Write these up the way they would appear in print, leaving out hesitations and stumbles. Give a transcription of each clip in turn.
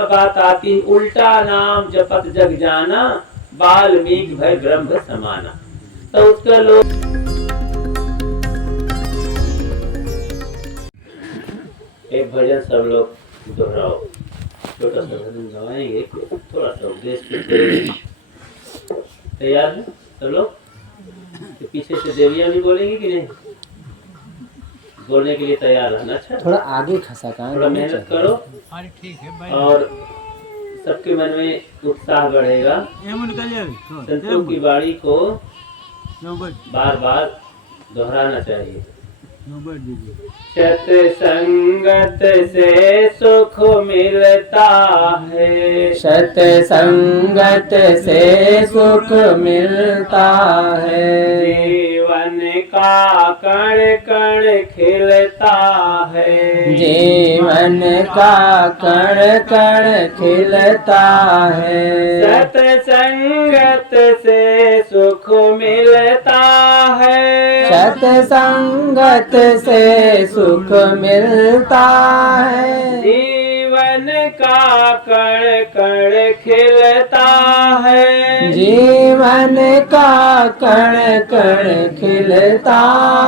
बात आती उल्टा नाम जपत जग जाना, वाल्मीकि भय ब्रह्म समाना। तो उसका लोग एक भजन सब लोग दोहराओ, छोटा सा भजन गवाएंगे, थोड़ा सा उपदेश तैयार है सब लोग? तो पीछे से देवियां भी बोलेंगी कि नहीं? बोलने के लिए तैयार रहना। अच्छा, थोड़ा आगे खसा का, थोड़ा मेहनत करो और सबके मन में उत्साह बढ़ेगा। संतों की वाणी को बार बार दोहराना चाहिए। सत्संगत से सुख मिलता है, सत्संगत से सुख मिलता है, जीवन का कण कण खिलता है, जीवन का कण कण खिलता है, सत्संगत से सुख मिलता है, सत्संगत से सुख मिलता है, जीवन का कण कण खिलता है, जीवन का कण कण खिलता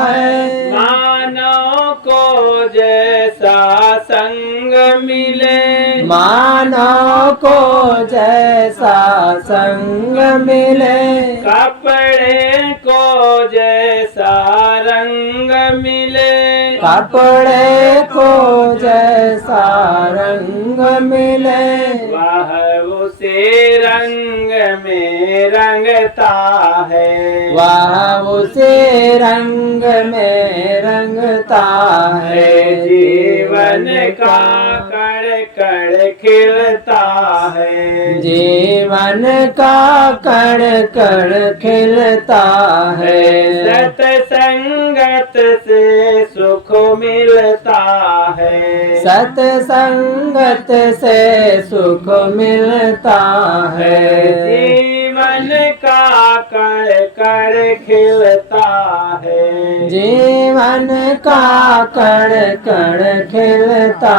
है, मानव को जैसा संग मिले, मानव को जैसा संग मिले, कपड़े को जैसा रंग मिले, कपड़े को जैसा रंग मिले, वह उसे रंग में रंगता है, वह उसे रंग में रंगता है, जीवन का कण कण खिलता है, जीवन का कण कण खिलता है, सत्संगत से सुख मिलता है, सत्संगत से सुख मिलता है, जीवन का कण कण खिलता है, जीवन का कण कण खिलता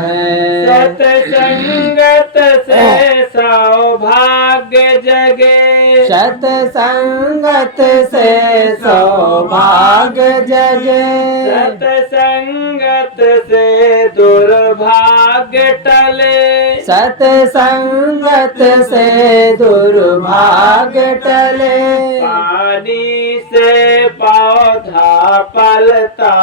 है, सत्संगत से सौभाग्य जगे, सत्संगत से सौभाग्य जगे, सत्संगत से दुर्भाग्य टले, सत्संगत से दुर्भाग्य टले, पानी से पौधा पलता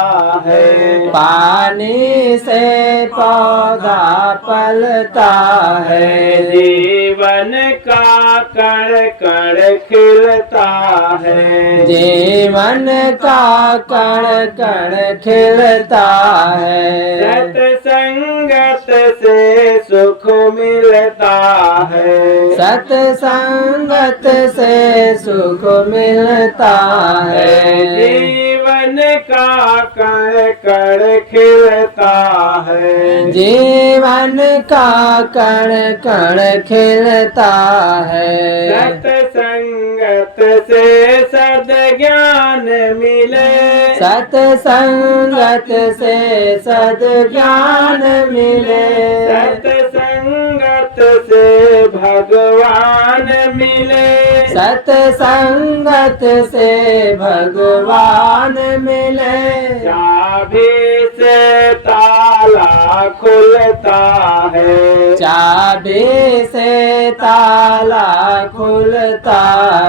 है, पानी से पौधा पलता है, जीवन का कण कण खिलता है, जीवन का कण कण खिलता है, सत्संगत से सुख मिलता है, सत्संगत से सुख मिलता है, जीवन का कण कण खिलता है, जीवन का कण कण खिलता है, सत्संगत से सद्ज्ञान मिले, सत्संगत से सद्ज्ञान मिले, सत्संगत से भगवान मिले, सत्संगत से भगवान मिले, चाबी से ताला खुलता है, चाबी से ताला खुलता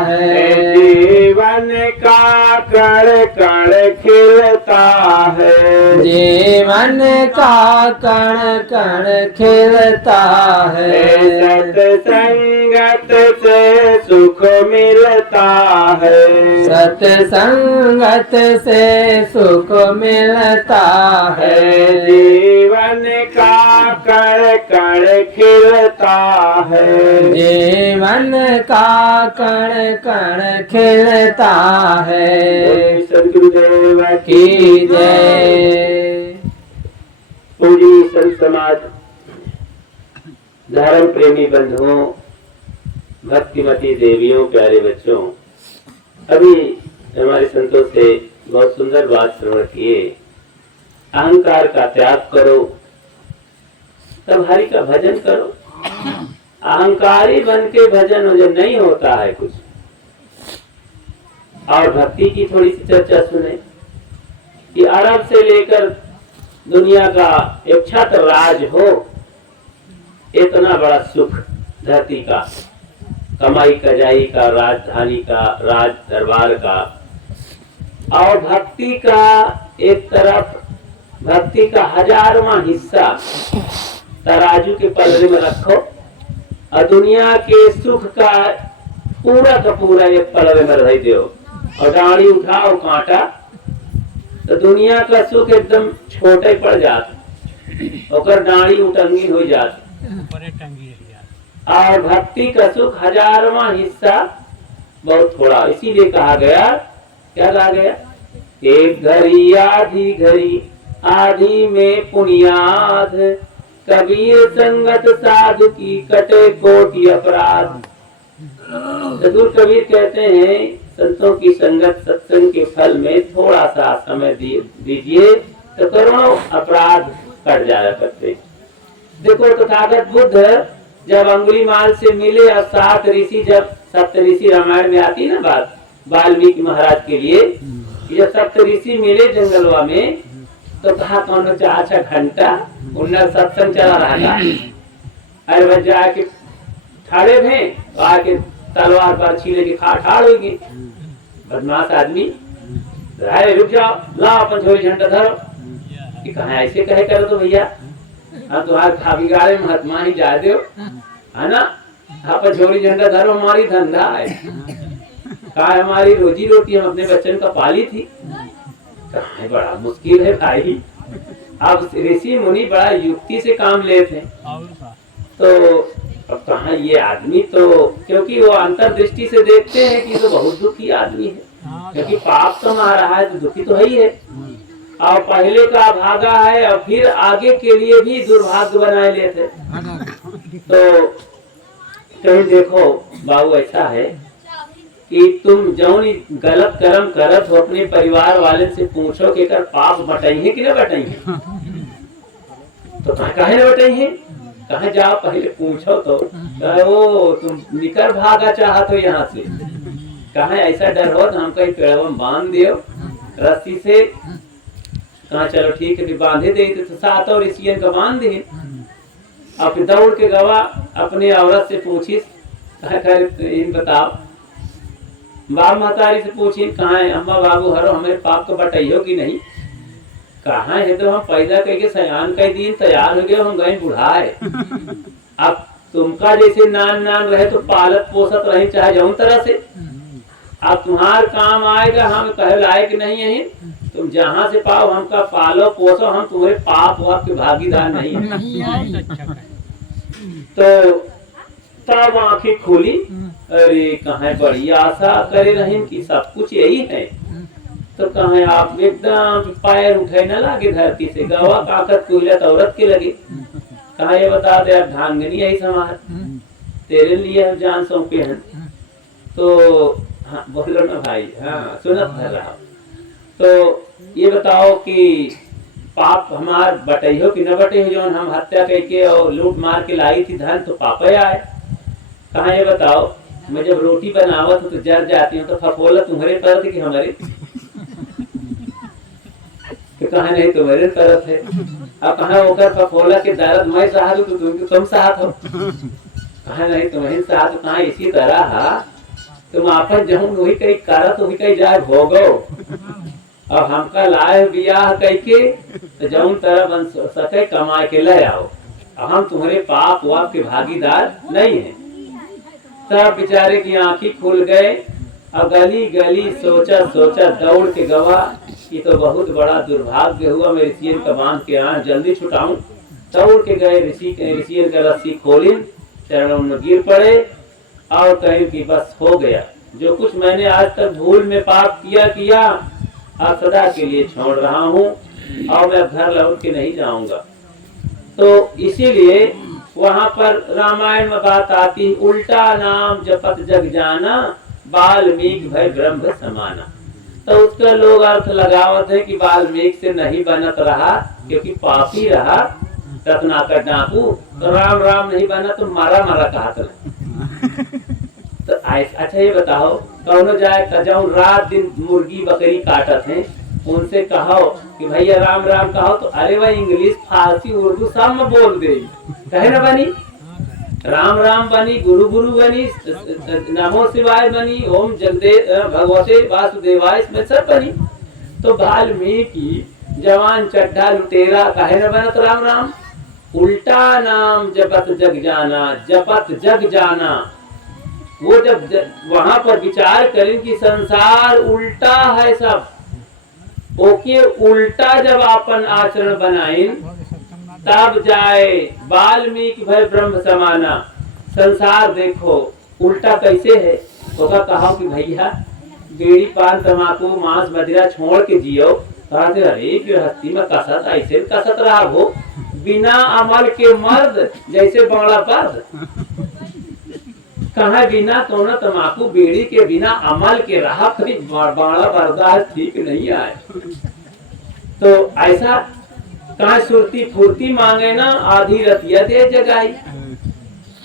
है, जीवन का कण कण खिलता है, जीवन का कण कण खिलता है, सत्संगत से सुख मिलता है, सत्संगत से सुख मिलता है, जीवन का कण कण खिलता है, जीवन का कण कण खिलता है। सदगुरुदेव की जय। पूरी संत समाज, धर्म प्रेमी बंधुओं, भक्तिमती देवियों, प्यारे बच्चों, अभी हमारे संतों से बहुत सुंदर बात श्रवण किए। अहंकार का त्याग करो, तब हरि का भजन करो। अहंकारी बन के भजन वजन नहीं होता है कुछ। और भक्ति की थोड़ी सी चर्चा सुने कि अरब से लेकर दुनिया का एक छत्र राज हो, इतना बड़ा सुख धरती का, कमाई कजाई का, राजधानी का, राज दरबार का, और भक्ति का एक तरफ, भक्ति का 1000वां हिस्सा तराजू के पलड़े में रखो और दुनिया के सुख का पूरा एक पलड़े में रह दो और डाड़ी उठाओ कांटा, तो दुनिया का सुख एकदम छोटे पड़ जाता और डाड़ी उटंगी हो जाती। और भक्ति का सुख 1000वां हिस्सा बहुत थोड़ा, इसीलिए कहा गया, क्या कहा गया, एक घड़ी आधी घड़ी आधी में पुनियाद, कबीर संगत साधु की कटे कोटि अपराध। सदगुरु कबीर कहते हैं संतों की संगत सत्संग के फल में थोड़ा सा समय दीजिए तो करोड़ों अपराध कट जाया करते। देखो तथागत बुद्ध जब अंगुलीमाल से मिले और 7 ऋषि, जब सप्तऋषि रामायण में आती ना बात वाल्मीकि महाराज के लिए, जब सप्तऋषि मिले जंगलवा में तो कहा कौन अच्छा घंटा उन्नर सत्संग चला रहा था। अरे बस जाके ठाड़े थे आके तलवार पर छीले के खा ठाड़ हो गई। बदमाश आदमी, अरे रुक जाओ, लाओ अपन झोली झंडा धरो। कि कहा ऐसे कहे करो तो भैया, हाँ तुम्हारे खा बिगाड़े महात्मा ही जा दो, है ना, अपन झोली झंडा धरो, हमारी धंधा है, कहा हमारी रोजी रोटी हम अपने बच्चन का पाली थी। कहा बड़ा मुश्किल है भाई। अब ऋषि मुनि बड़ा युक्ति से काम लेते हैं। तो अब कहा ये आदमी तो, क्योंकि वो अंतर्दृष्टि से देखते हैं कि तो बहुत दुखी आदमी है, क्योंकि पाप तो मार रहा है तो दुखी तो है ही है, और पहले का भागा है और फिर आगे के लिए भी दुर्भाग्य बनाए लेते। तो कहीं देखो बाबू ऐसा है कि तुम जौन गलत कर्म करत हो, अपने परिवार वाले से पूछो कि कर पाप बटाई है कि न बटाई है, तो कहे न बटाई है, कहे जाओ पहले पूछो तो, ओ तुम निकर भागा चाहत हो यहाँ से, कहा ऐसा डर हो तो हम कहीं पेड़वा बांध दियो रस्सी से, कहा चलो ठीक है बांधे दे तो 7 और ऋषियन का बांध दे। अब दौड़ के गवा अपने औरत से पूछिस, इन बताओ, बाप महतारी से पूछी कहाँ है अम्मा बाबू हरो हमें पाप को बटाइयो कि नहीं, कहाँ है तो हम पैदा करके सयान कई दिन तैयार हो गए, हम गए बुढ़ाए। अब तुमका जैसे नान रहे तो पालत पोसत रहे चाहे जौन तरह से, अब तुम्हार काम आएगा, हम कहे लायक नहीं है, तुम जहाँ से पाओ हमका पालो पोसो, हम तुम्हारे पाप वाप के भागीदार नहीं है। तो तब आंखें खोली, अरे कहा बड़ी आशा करे रहे कि सब कुछ यही है, तो कहा आप एकदम पैर उठे न लगे धरती से, गवा काकत कोयलत औरत के लगे, कहा ये बता दे अब धांगनी यही समार तेरे लिए हम जान सौंपे हैं। तो हाँ बोलो ना भाई, हाँ सुनत रहा। तो ये बताओ कि पाप हमार बटे हो कि न बटे हो, जो हम हत्या करके और लूट मार के लाई थी धन, तो पाप आए। कहा ये बताओ मैं जब रोटी बनावत तो जर जाती हूँ तो फफोला तुम्हारे तरफ है कि हमारे, तो कहा नहीं तुम्हारे तरफ है। अब कहा होकर फफोला के दर्द मैं साथ हूँ तो तुम साथ हो, कहा नहीं तुम्हारे साथ, कहा इसी तरह तुम आपन जहूँ वही कहीं करत वही कहीं जाए भोगो, और हमका लाए बियाह करके तो जौन तरह बन सके कमा के ले आओ, हम तुम्हारे पाप वाप के भागीदार नहीं है। तब बेचारे की आंखें खुल गए, और गली गली सोचा दौड़ के गवा, ये तो बहुत बड़ा दुर्भाग्य हुआ, मैं ऋषियन का बांध के आए जल्दी छुटाऊं। दौड़ के गए ऋषियन का रस्सी खोली, चरणों में गिर पड़े और कहीं कि बस हो गया, जो कुछ मैंने आज तक भूल में पाप किया आज सदा के लिए छोड़ रहा हूँ, और मैं घर लौट के नहीं जाऊंगा। तो इसीलिए वहाँ पर रामायण में बात आती, उल्टा नाम जपत जग जाना, वाल्मीकि भय ब्रह्म समाना। तो उसका लोग अर्थ लगावत है कि वाल्मीकि से नहीं बनत रहा क्योंकि पापी रहा, रत्नाकर डाकू, तो राम राम नहीं बना तो मारा मारा कहा तो अच्छा ये बताओ, कौनो जाए कजाऊ रात दिन मुर्गी बकरी काटत हैं, उनसे कहो कि भैया राम राम कहो तो अरे वह इंग्लिश फारसी उर्दू सब में बोल दे, कहे ना बनी राम राम बनी, गुरु गुरु बनी, नमो शिवाय बनी, ओम जगदे भगवते वासुदेवाय, इसमें सब बनी। तो वाल्मीकि जवान चड्ढा लुटेरा कहे न बनत राम राम, उल्टा नाम जपत जग जाना, जपत जग जाना। वो जब वहां पर विचार करें कि संसार उल्टा है सब, ओके उल्टा जब अपन आचरण बनाए तब जाए वाल्मीकि भय ब्रह्म समाना। संसार देखो उल्टा कैसे है, होगा कहा कि भैया बीड़ी पान तम्बाकू मांस मदिरा छोड़ के जियो, कहते अरे गृहस्थी में कसत ऐसे कसत रहा हो, बिना अमल के मर्द जैसे बंगला पर्द। कहा बिना कौन तम्बाकू बीड़ी के बिना अमल के रहा बंगला बर्दाश्त ठीक नहीं आए। तो ऐसा कहा सुरती फुर्ती मांगे ना, आधी रतिया दे जगाई।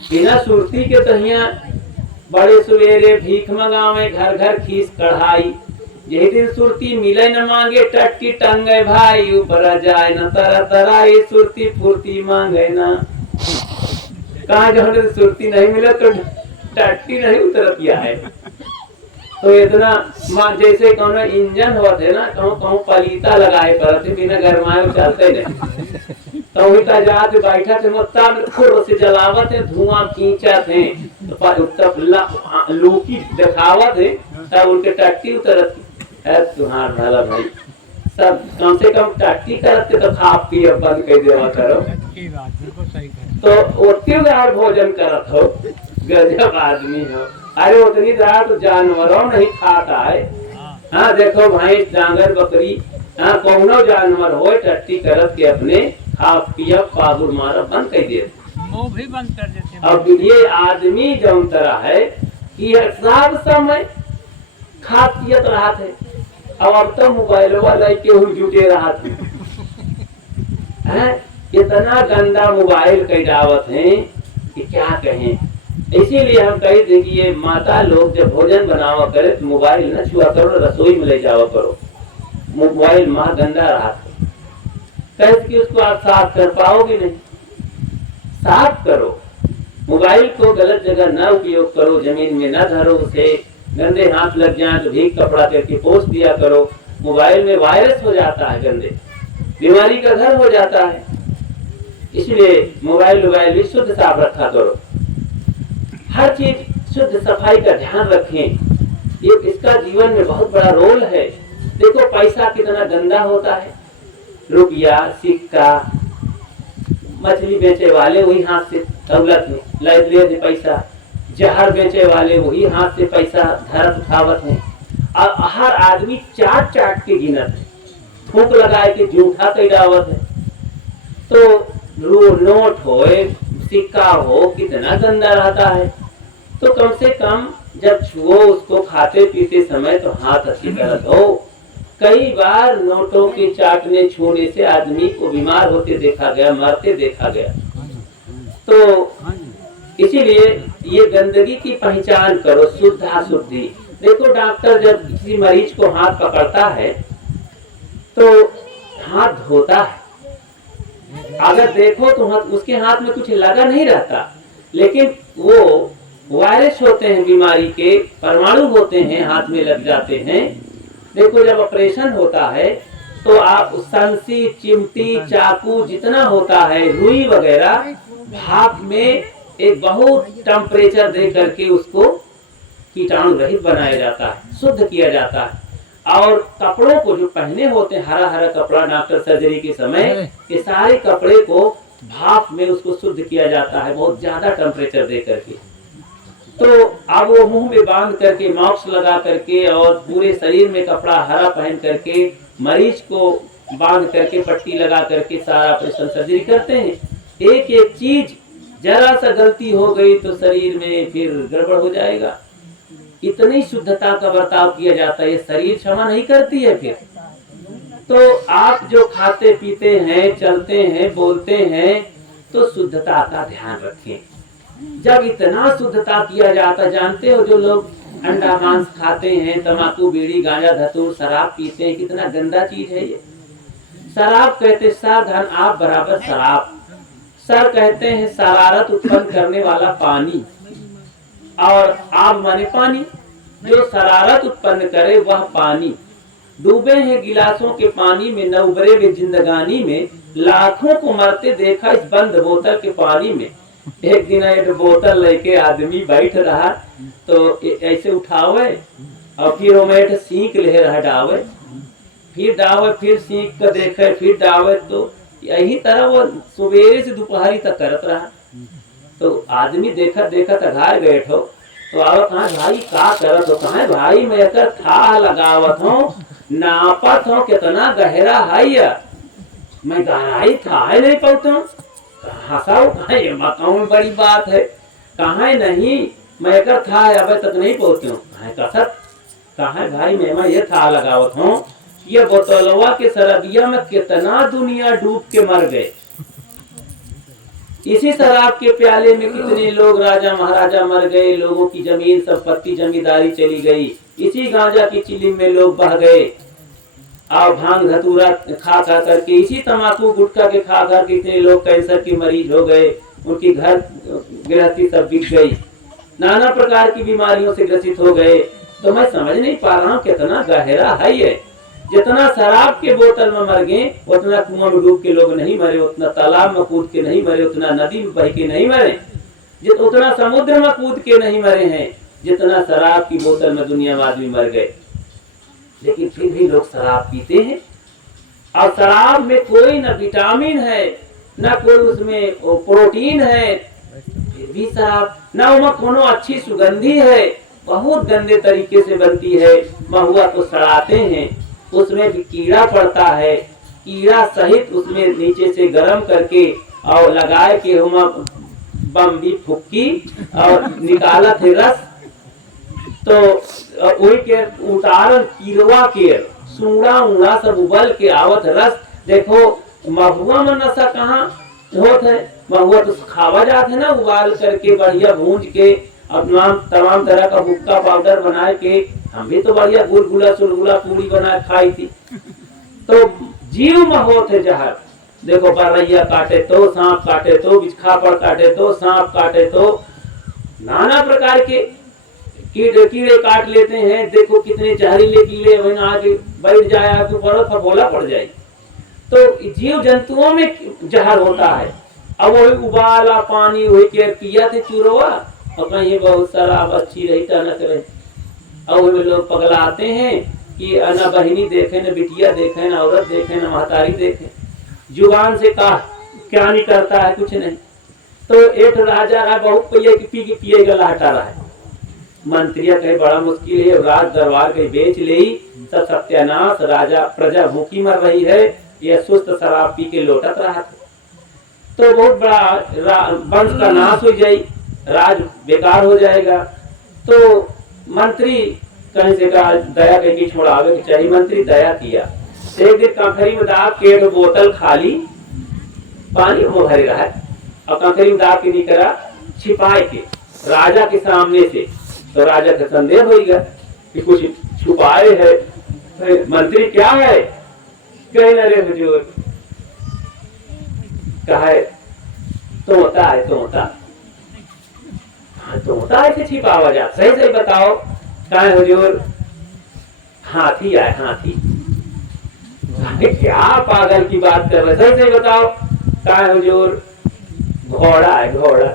बिना सुरती के तहिया बड़े सवेरे भीख मंगावे, घर घर खीस कढ़ाई। यही दिन सुरती मिले न मांगे, टटकी टंगे भाई, ऊपर जाए न तरह तरह, सुरती फुर्ती मांगे ना। कहा जो सुरती नहीं मिले तो टट्टी नहीं उतरतिया है। तो इतना जैसे कौन इंजन हुआ थे ना, कहूँ पलीता लगाए पड़ते, बिना गरमाए चलते नहीं। तो वही जात बैठा थे तब खुर से जलावत है, धुआं खींचत है, तो लूकी दिखावत है, तब उनके टट्टी उतरत है। तुम्हार भला भाई सब कम से कम टट्टी करते तो खा पी बंद कर देवा करो, तो उतनी भोजन करत हो, गजब आदमी हो। अरे उतनी रात जानवरों नहीं खाता है। हाँ देखो भैंस डांगर बकरी, हाँ कौनो जानवर हो टट्टी करत के अपने खा पिया पागुर मारा बंद कर देते, मुंह भी बंद कर देते। अब ये आदमी जौन तरह है कि सब समय खा पियत रहा थे, अब तो मोबाइल वाला केहू जुटे रहा थे। इतना गंदा मोबाइल कैडावत है कि क्या कहें। इसीलिए हम कहते थे कि ये माता लोग जब भोजन बनावा करे तो मोबाइल न छुआ करो, रसोई में ले जावा करो। मोबाइल माँ गंदा रहा था, कैसे कि उसको आप साफ कर पाओगे नहीं, साफ करो। मोबाइल को गलत जगह न उपयोग करो, जमीन में न धरो, उसे गंदे हाथ लग जाए तो भीग कपड़ा करके पोंछ दिया करो। मोबाइल में वायरस हो जाता है, गंदे बीमारी का घर हो जाता है। इसलिए मोबाइल भी शुद्ध साफ रखा करो, हर चीज शुद्ध सफाई का ध्यान रखें। ये इसका जीवन में बहुत बड़ा रोल है। देखो पैसा कितना गंदा होता है, रुपया सिक्का, मछली बेचे वाले वही हाथ से दौलत ले थे पैसा, जहर बेचे वाले वही हाथ से पैसा धरत उठावत है। और हर आदमी चाट चाट के गिनत है, थूक लगाए के जूठा कैडावत है। तो नोट हो सिक्का हो कितना गंदा रहता है। तो कम से कम जब छुओ उसको खाते पीते समय तो हाथ अच्छी तरह धो। कई बार नोटों के चाटने छूने से आदमी को बीमार होते देखा गया, मरते देखा गया। तो इसीलिए ये गंदगी की पहचान करो, शुद्ध अशुद्धि। देखो डॉक्टर जब किसी मरीज को हाथ पकड़ता है तो हाथ धोता है, अगर देखो तो उसके हाथ में कुछ लगा नहीं रहता, लेकिन वो वायरस होते हैं, बीमारी के परमाणु होते हैं, हाथ में लग जाते हैं। देखो जब ऑपरेशन होता है तो आप संसी, चिमटी, चाकू जितना होता है, रुई वगैरह, भाप में एक बहुत टेम्परेचर दे करके उसको कीटाणु रहित बनाया जाता है, शुद्ध किया जाता है। और कपड़ों को जो पहने होते हैं, हरा हरा कपड़ा डॉक्टर सर्जरी के समय, ये सारे कपड़े को भाप में उसको शुद्ध किया जाता है, बहुत ज्यादा टेम्परेचर दे करके। तो अब वो मुंह में बांध करके, मास्क लगा करके और पूरे शरीर में कपड़ा हरा पहन करके मरीज को बांध करके पट्टी लगा करके सारा ऑपरेशन सर्जरी करते हैं। एक एक चीज जरा सा गलती हो गई तो शरीर में फिर गड़बड़ हो जाएगा। इतनी शुद्धता का बर्ताव किया जाता है, ये शरीर क्षमा नहीं करती है। फिर तो आप जो खाते पीते हैं, चलते हैं, बोलते हैं, तो शुद्धता का ध्यान रखें। जब इतना शुद्धता किया जाता, जानते हो जो लोग अंडा मांस खाते हैं, तम्बाकू बीड़ी गांजा धतूर शराब पीते हैं, कितना गंदा चीज है ये। शराब कहते सर धन आप बराबर शराब, सर कहते हैं शरारत उत्पन्न करने वाला पानी, और आप माने पानी, जो शरारत उत्पन्न करे वह पानी। डूबे हैं गिलासों के पानी में, न उबरे वे जिंदगानी में, लाखों को मरते देखा इस बंद बोतल के पानी में। एक दिन एक बोतल लेके आदमी बैठ रहा, तो ऐसे उठावे और फिर वो सीख ले रहा डावे, फिर डावे, फिर सीख कर देखे, फिर डावे, तो यही तरह वो सवेरे से दोपहरी तक करत रहा। तो आदमी देखा देखा तघार गए ठो, तो आवत कहा भाई का करत हो? कहा भाई मैं एकर था लगावत हूँ, नापत हूँ कितना गहरा है, मैं गहराई था नहीं पाता हूँ। हंसाओ कहा ये मकाऊ में बड़ी बात है, कहा नहीं मैं एकर था अब तक नहीं पहुँचे हूँ। कहा कसत, कहा भाई मैं ये था लगावत हूँ, ये बोतलवा के शराबिया में कितना दुनिया डूब के मर गए। इसी शराब के प्याले में कितने लोग राजा महाराजा मर गए, लोगों की जमीन संपत्ति जमींदारी चली गई। इसी गांजा की चिलिम में लोग बह गए, और भांग धतूरा खा खा करके, इसी तम्बाकू गुटखा के खा खा के कितने लोग कैंसर के मरीज हो गए, उनकी घर गृहस्थी सब बिक गई, नाना प्रकार की बीमारियों से ग्रसित हो गए। तो मैं समझ नहीं पा रहा हूँ कितना गहरा है ये। जितना शराब के बोतल में मर गए, उतना कुआं में डूब के लोग नहीं मरे, उतना तालाब में कूद के नहीं मरे, उतना नदी में बह के नहीं मरे, उतना समुद्र में कूद के नहीं मरे हैं, जितना शराब की बोतल में दुनिया में आदमी मर गए। लेकिन फिर भी लोग शराब पीते हैं, और शराब में कोई न विटामिन है, न कोई उसमें प्रोटीन है, फिर भी शराब न उसमें कोनो अच्छी सुगंधी है, बहुत गंदे तरीके से बनती है। महुआ को सड़ाते हैं, उसमें भी कीड़ा पड़ता है, कीड़ा सहित उसमें नीचे से गर्म करके और लगाए के हम बम भी फुक्की और निकाला थे रस, तो वही के उतारन कीड़वा के सूड़ा उड़ा सब उबल के आवत रस। देखो महुआ में नशा कहाँ होत है, महुआ तो खावा जात है ना, उबाल करके बढ़िया भूंज के अपना तमाम तरह का हुक्का पाउडर बनाए के, हम भी तो बढ़िया गुलगुला सुलगुला पूरी बना खाई थी। तो जीव में होत है जहर। देखो बरैया काटे तो, सांप काटे तो, बिछखापड़ काटे तो, सांप काटे तो, नाना प्रकार के कीड़े काट लेते हैं। देखो कितने जहरीले कीड़े वही आगे बैठ जाए तो बड़ा फफोला पड़ जाए। तो जीव जंतुओं में जहर होता है। अब वही उबाला पानी वही के पिया थे चूरवा, और कहीं बहुत शराब अच्छी रही टनक रही, और लोग पगलाते हैं कि न बहिनी देखे, न बिटिया देखे, न औरत देखे, न महतारी देखे, जुबान से क्या नहीं करता है, कुछ नहीं। तो एक राजा रहा, बहुत पिए गला हटा रहा है। मंत्रिया कहे बड़ा मुश्किल है, राज दरबार कहीं बेच ले, सब सत्यानाश, राजा प्रजा भूखी मर रही है, यह सुस्त शराब पी के लौटत रहा था। तो बहुत बड़ा वंश का नाश हो जाए, राज बेकार हो जाएगा। तो मंत्री कहीं से कहा दया करके छोड़ावे के चाहिए, मंत्री दया किया। एक दिन कंखरी में दाब के बोतल खाली पानी हो भरे रहा है, और कंखरी में दाब के निकला छिपाए के राजा के सामने से। तो राजा का संदेह हो गया कि कुछ छुपाए है, मंत्री क्या है? कहे न रे हुजूर, कहा तोता है, तोता। तोता ऐसे छिपावा जा, सही सही बताओ। कहा हुजूर हाथी आए, हाथी। क्या पागल की बात कर रहे, सही सही बताओ। कहा हुजूर घोड़ा है, घोड़ा।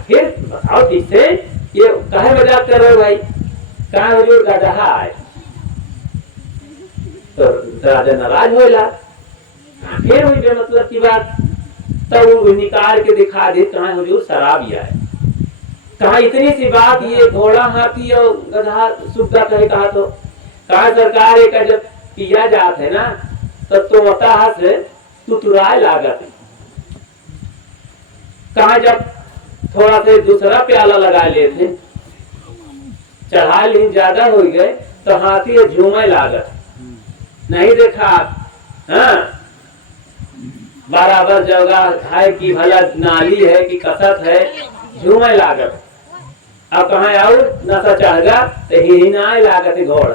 फिर बताओ ठीक से, ये काहे मजाक कर रहे हो भाई? कहा हुजूर गधा है। तो राजा नाराज होला, फिर हुई मतलब की बात। तब वो निकाल के दिखा दे, कहा हुजूर शराब ही है। कहा इतनी सी बात, ये घोड़ा हाथी और गधा सुग्गा कहे कहा, तो कहा सरकार एक जब पिया जात है ना, तो तोता से तुतुराए लागत। कहा जब थोड़ा से दूसरा प्याला लगा लेते, चढ़ा ली ज्यादा हो गए, तो हाथी झूमे लागत। नहीं देखा। हाँ, बराबर जगह है कि भला नाली है कि कसत है, झूमे लागत। अब कहा और नशा चाहगा तो हिना लागत है घोड़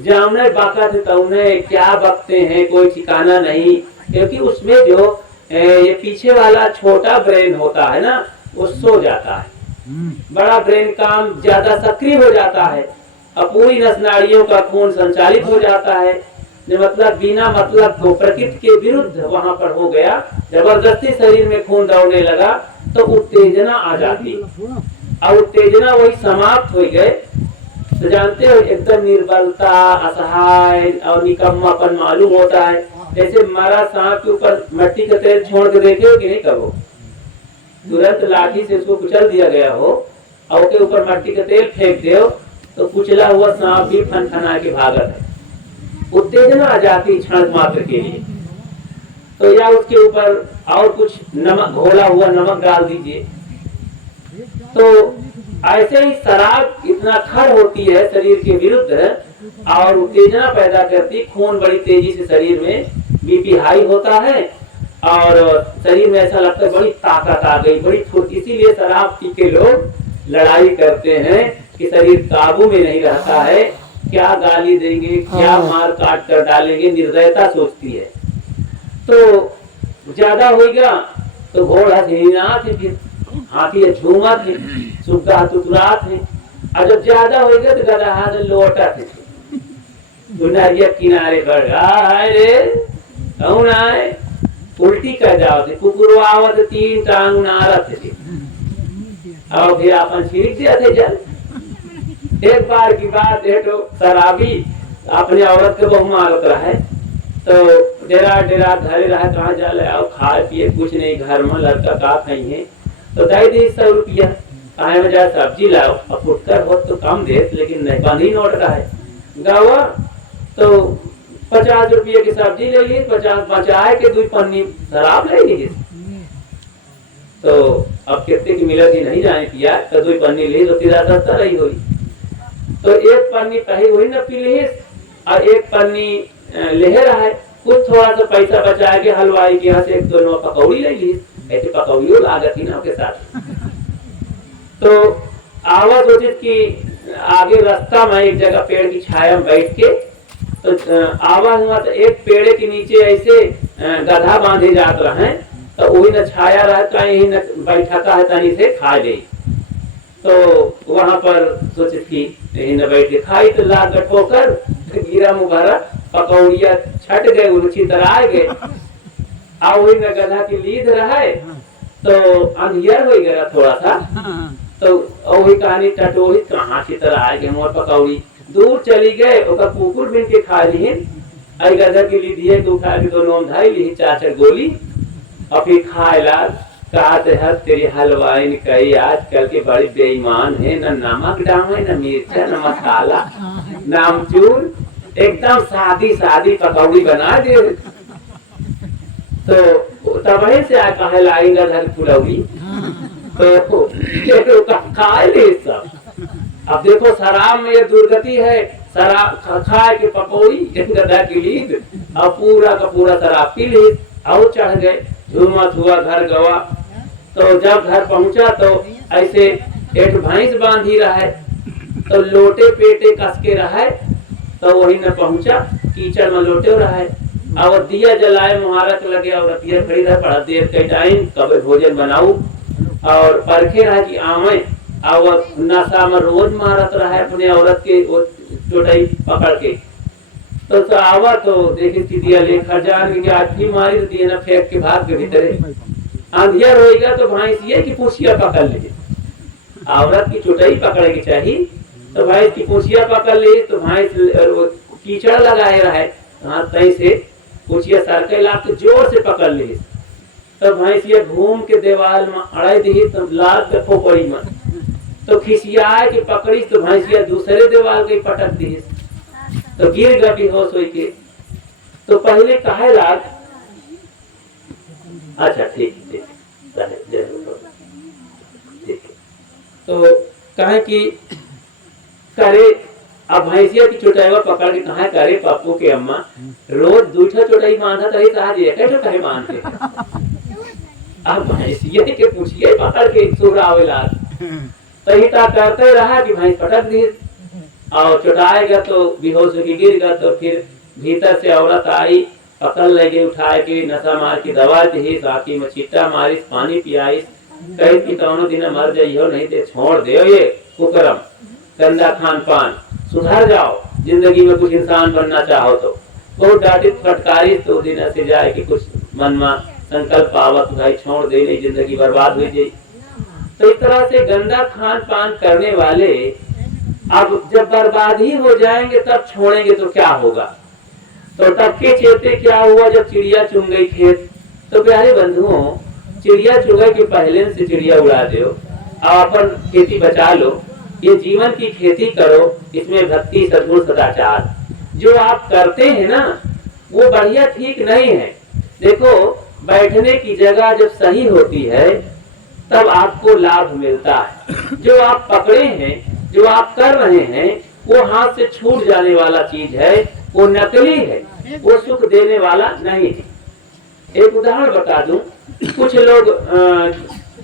जामने बाका थे तौने क्या बकते हैं कोई ठिकाना नहीं, क्योंकि उसमें जो ये पीछे वाला छोटा ब्रेन होता है ना वो सो जाता है, बड़ा ब्रेन काम ज्यादा सक्रिय हो जाता है और पूरी नस नाड़ियों का खून संचालित हो जाता है। मतलब बिना मतलब को प्रकृति के विरुद्ध वहां पर हो गया, जबरदस्ती शरीर में खून दौड़ने लगा तो उत्तेजना आ जाती और उत्तेजना वही समाप्त हो गए तो जानते हो एकदम निर्बलता, असहाय और निकम्मापन मालूम होता है। जैसे मरा सांप के ऊपर मिट्टी का तेल छोड़ के देखे हो कि नहीं, कहो तुरंत लाठी से उसको कुचल दिया गया हो और उसके ऊपर मिट्टी का तेल फेंक दो तो कुचला हुआ सांप भी फनफना के भागत है। उत्तेजना आ जाती क्षण मात्र के लिए, तो या उसके ऊपर और कुछ नमक, घोला हुआ नमक डाल दीजिए। तो ऐसे ही शराब इतना खर होती है शरीर के विरुद्ध और उत्तेजना पैदा करती, खून बड़ी तेजी से शरीर में बीपी हाई होता है और शरीर में ऐसा लगता है बड़ी ताकत आ गई, बड़ी फुर्ती। इसीलिए शराब पी के लोग लड़ाई करते हैं कि शरीर काबू में नहीं रहता है, क्या गाली देंगे, क्या मार काट कर डालेंगे, निर्दयता सोचती है। तो ज्यादा हो गया तो घोड़ा थे, फिर हाथी झूमा थे, सुग्गा तुतरा थे, और जब ज्यादा हो गया तो गधा हाथ लौटा थे। दुनिया किनारे पर रे कौन आए, उल्टी कर जाओ थे, कुकुर आवत 3 टांग नारत थे और फिर अपन छिड़क दिया थे जल। एक बार की बात है तो शराबी अपने औरत के बहु मारत रहे तो डेरा डेरा घरे रहे, कहाँ जा ले आओ खाए पिए कुछ नहीं, घर में लड़का का खाई है तो दे दी 100 रुपया, कहा में जाए सब्जी लाओ, अब फुटकर हो तो कम दे, लेकिन नहीं बंदी नोट रहा है गावा तो 50 रुपये की सब्जी ले ली, 50 बचाए के 2 पन्नी शराब ले ली। तो अब कितने की मिला थी नहीं जाने पिया, तो 2 पन्नी ली तो 70 रही हुई, तो 1 पन्नी पही हुई न पी ली और 1 पन्नी ले रहा है। कुछ थोड़ा सा पैसा बचा के हलवाई के यहाँ से 1-2 पकौड़ी ले ली, ऐसे पकौड़ी लागत ही ना के साथ। तो आवाज होती कि आगे रास्ता में एक जगह पेड़ की छाया में बैठ के तो आवाज हुआ तो एक पेड़ के नीचे ऐसे गधा बांधे जात रहे, तो वही न छाया रहता है, न बैठा है तनी से खा ले। तो वहां पर सोचे कि यही न बैठ के खाई तो लाग ठोकर गिरा मुबारा पकौड़िया छट गए, उलची तराए गए और वही न गधा की लीद रहे तो अंधियर हो गया थोड़ा सा, तो वही कहानी टटोरी कहाँ की तरह आए गए मोर पकौड़ी दूर चली गए, कुकुर बिन के खा ली आई गधा की ली दिए तो उठा के 2 नोम धाई ली 4 गोली और फिर खाए ला। कहते हैं तेरी हलवाई ने कही आजकल के बड़े बेईमान है, न नमक डाले न मिर्चा न मसाला न अमचूर, एकदम सादी सादी पकौड़ी बना दे। तो तब से आ कहे लाई गधा की फुलौड़ी तो खाए ले सब। अब देखो शराब में ये दुर्गति है, शराब खाए के पकौड़ी गधा की लीद और पूरा का पूरा शराब पी ली और चढ़ गए, झूमत हुआ घर गवा। तो जब घर पहुंचा तो ऐसे एक भैंस बांधी रहा है तो लोटे पेटे कस के रहा है, तो वही न पहुंचा, कीचड़ में लोटे रहा है और दिया जलाए मुहारत लगे और रतिया खड़ी रहा, बड़ा देर के टाइम कब भोजन बनाऊ और परखे रहा कि आवे और नशा में रोज मारत रहा है अपने औरत के चोटाई पकड़ के। तो आवा तो देखे दिया ले खरजान के आज भी मारी दिए ना फेंक के भाग के भीतरे अंधिया रोएगा तो भैंस ये कि पूछिया पकड़ ले, औरत की चोटाई पकड़े की चाहिए तो भैंस की पूछिया पकड़ ले, तो भैंस कीचड़ लगाए रहा है तई से पूछिया सरके ला के जोर से पकड़ ली, तो भैंस ये घूम के दीवार में अड़े दी तो लाद के खोपड़ी में तो खिसियाए के पकड़ी तो भैंसिया दूसरे दीवार के पटक दी तो गिर गया बेहोश हो के। तो पहले कहे लाग अच्छा ठीक तो कहे कि करे अब भैंसिया की चुटाईवा पकड़ के कहा करे पप्पू के अम्मा रोज दूठा चुटाई बांधा तही साहब एक चुटाई बांधते। अब भैंसिया के पूछिए पकड़ के सुरावेला तही ता करते रहा कि भैंस पटक दी और चुटाएगा तो बेहोश होकर गिर गया। तो फिर भीतर से औरत आई पकड़ ले गई उठाए के नशा मार की दवा दी साथी में छिट्टा मारिस पानी पियाइस कहीं की दोनों दिन मर जाइयो नहीं तो छोड़ दे ये कुकरम गंदा खान पान सुधर जाओ जिंदगी में कुछ इंसान बनना चाहो तो बहुत डांटी फटकारी तो दिन से जाए कि कुछ मन में संकल्प आवत भाई छोड़ दे नहीं जिंदगी बर्बाद हो जाए। तो इस तरह से गंदा खान पान करने वाले अब जब बर्बाद ही हो जाएंगे तब छोड़ेंगे तो क्या होगा। तो तब के चेते क्या हुआ जब चिड़िया चुन गई खेत। तो प्यारे बंधुओं चिड़िया चुगे के पहले से चिड़िया उड़ा दो और अपन खेती बचा लो। ये जीवन की खेती करो इसमें भक्ति सद्गुण सदाचार जो आप करते हैं ना वो बढ़िया ठीक नहीं है। देखो बैठने की जगह जब सही होती है तब आपको लाभ मिलता है। जो आप पकड़े हैं जो आप कर रहे हैं वो हाथ से छूट जाने वाला चीज है वो नकली है वो सुख देने वाला नहीं है। एक उदाहरण बता दूं कुछ लोग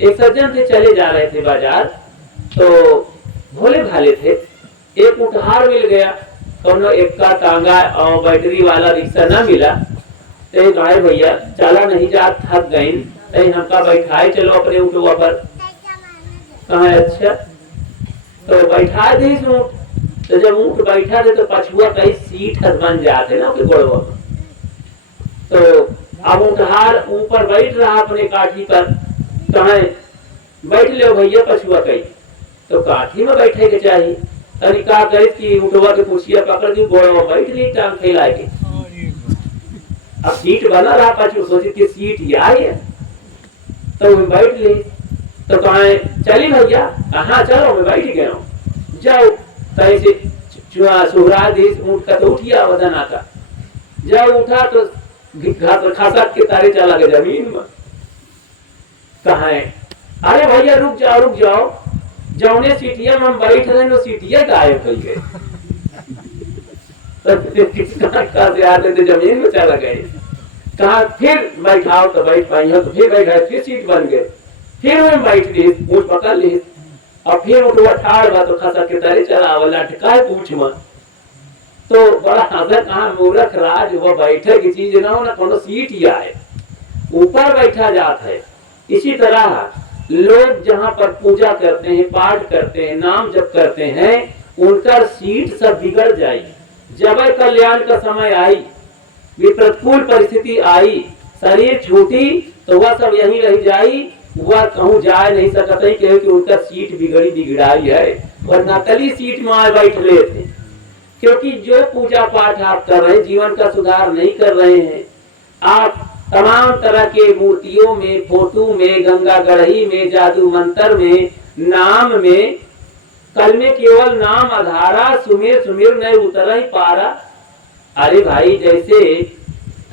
एक सज्जन थे चले जा रहे थे बाजार तो भोले भाले थे एक उठहार मिल गया तो एक का टांगा और बैटरी वाला रिक्शा ना मिला तो गाय भैया चला नहीं जा थक गई तो हमका बैठाए चलो अपने उठवा पर कहा अच्छा तो बैठा दी तो जब ऊँट बैठा थे तो पछुआ कहीं सीट बन जाते ना गोड़वा तो अब उठहार ऊपर बैठ रहा अपने काठी पर कहा बैठ लो भैया पछुआ कहीं तो काठी में बैठे के चाहिए तनी का करे कि उठवा के कुर्सिया पकड़ दी गोड़वा बैठ ली टांग फैला के अब सीट बना रहा पछुआ सोची कि सीट यहाँ है तो मैं बैठ ली तो कहा चली भैया हाँ चलो मैं बैठ गया हूँ जाओ कहीं से सुहरा दी ऊँट का तो उठिया वजन आता जब उठा तो खसक के तारे चला गया जमीन में। कहा अरे भैया रुक जाओ जौने सीटिया में हम बैठ रहे तो सीटिया गायब हो गए तो जमीन में चला गए। कहा फिर बैठाओ तो बैठ पाई हो तो फिर बैठा फिर सीट बन गए फिर हम बैठ ली ऊँट पकड़ ली और फिर उठवा ठाड़ बा तो खसक के तारे चला लटका पूछ में तो बड़ा हजर कहा मूर्ख राज वो बैठे की चीज ना हो ना कोनो सीट ही आए ऊपर बैठा जाता है। इसी तरह लोग जहाँ पर पूजा करते हैं पाठ करते हैं नाम जप करते हैं उनका सीट सब बिगड़ जाएगी। जब कल्याण का समय आई प्रतिकूल परिस्थिति आई शरीर छूटी तो वह सब यहीं रह जाई वह कहूँ जा नहीं सकता ही कहे कि उनका सीट बिगड़ाई है वह नकली सीट में बैठ रहे थे। क्योंकि जो पूजा पाठ आप कर रहे हैं जीवन का सुधार नहीं कर रहे हैं। आप तमाम तरह के मूर्तियों में फोटो में गंगा गढ़ी में जादू मंत्र में नाम में कल में केवल नाम आधारा सुमेर नहीं उतर ही पारा। अरे भाई जैसे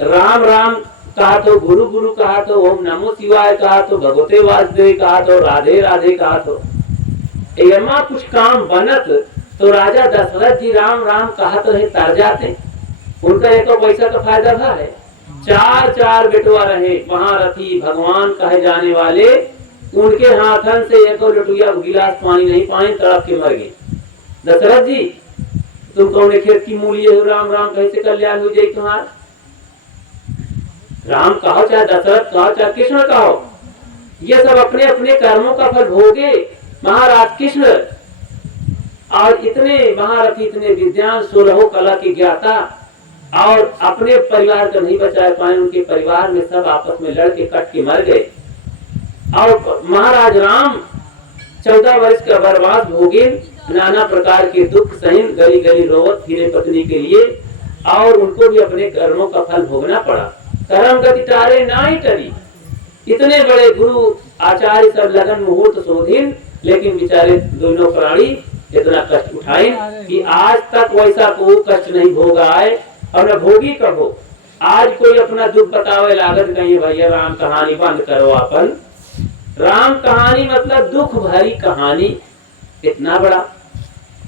राम राम कहा तो गुरु कहा तो ओम नमो शिवाय कहा तो भगवते वासुदेव कहा तो राधे राधे कहा तो एमा कुछ काम बनत तो राजा दशरथ जी राम राम कहा तो है तर जाते उनका एक तो पैसा का फायदा था है। चार बेटुआ रहे महारथी भगवान कहे जाने वाले उनके हाथन से एक लटुया गिलास पानी नहीं पानी तड़प के मर गए। दशरथ जी तुम कौन खेत की मूली हो राम राम कैसे कल्याण हो जाए तुम्हारा। राम कहो चाहे दशरथ कहो चाहे कृष्ण कहो ये सब अपने अपने कर्मों का फल भोगे। महाराज कृष्ण और इतने महारथी इतने विद्वान 16 कला के ज्ञाता और अपने परिवार को नहीं बचा पाए उनके परिवार में सब आपस में लड़के कट के मर गए। और महाराज राम 14 वर्ष का वनवास भोगे नाना प्रकार के दुख सहित गली गली रोवत फिरे पत्नी के लिए और उनको भी अपने कर्मों का फल भोगना पड़ा। कर्म गति टारे ना ही टरी। इतने बड़े गुरु आचार्य सब लगन मुहूर्त शोधिन लेकिन बेचारे दोनों प्राणी इतना कष्ट उठाए कि आज तक वैसा कोई कष्ट नहीं भोगा है और न भोगी कहो। आज कोई अपना दुख बतावे लागत कहीं भैया राम कहानी बंद करो अपन। राम कहानी मतलब दुख भरी कहानी इतना बड़ा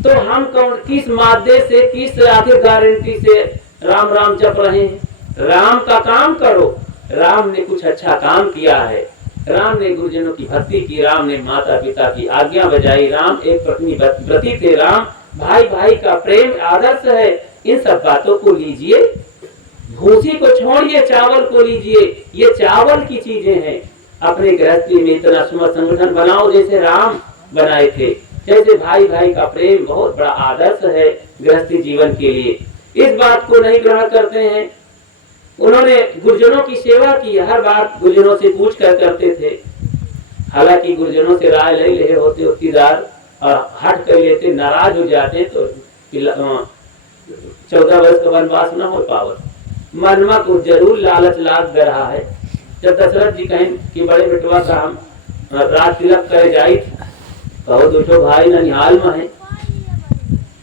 तो हम कौन किस मादे से, किस आखिर गारंटी से राम राम जप रहे हैं? राम का काम करो। राम ने कुछ अच्छा काम किया है, राम ने गुरुजनों की भक्ति की, राम ने माता पिता की आज्ञा बजाई, राम एक पत्नी व्रती थे, राम भाई भाई का प्रेम आदर्श है। इन सब बातों को लीजिए, भूसी को छोड़िए, चावल को लीजिए। ये चावल की चीजें हैं। अपने गृहस्थी में इतना सुंदर संगठन बनाओ जैसे राम बनाए थे, जैसे भाई भाई का प्रेम बहुत बड़ा आदर्श है गृहस्थी जीवन के लिए। इस बात को नहीं ग्रहण करते हैं। उन्होंने गुरुजनों की सेवा की, हर बात गुरुजनों से पूछ कर करते थे। हालांकि गुरुजनों से राय ले रहे होते उक्तिदार और हट कर लेते, नाराज हो जाते तो 14 वर्ष का वनवास न हो पावत। मनमा को जरूर लालच लाग रहा है। जब दशरथ जी कहें कि बड़े बेटवा का हम रात तिलक करे जाई, कहो दूठो भाई ननिहाल में है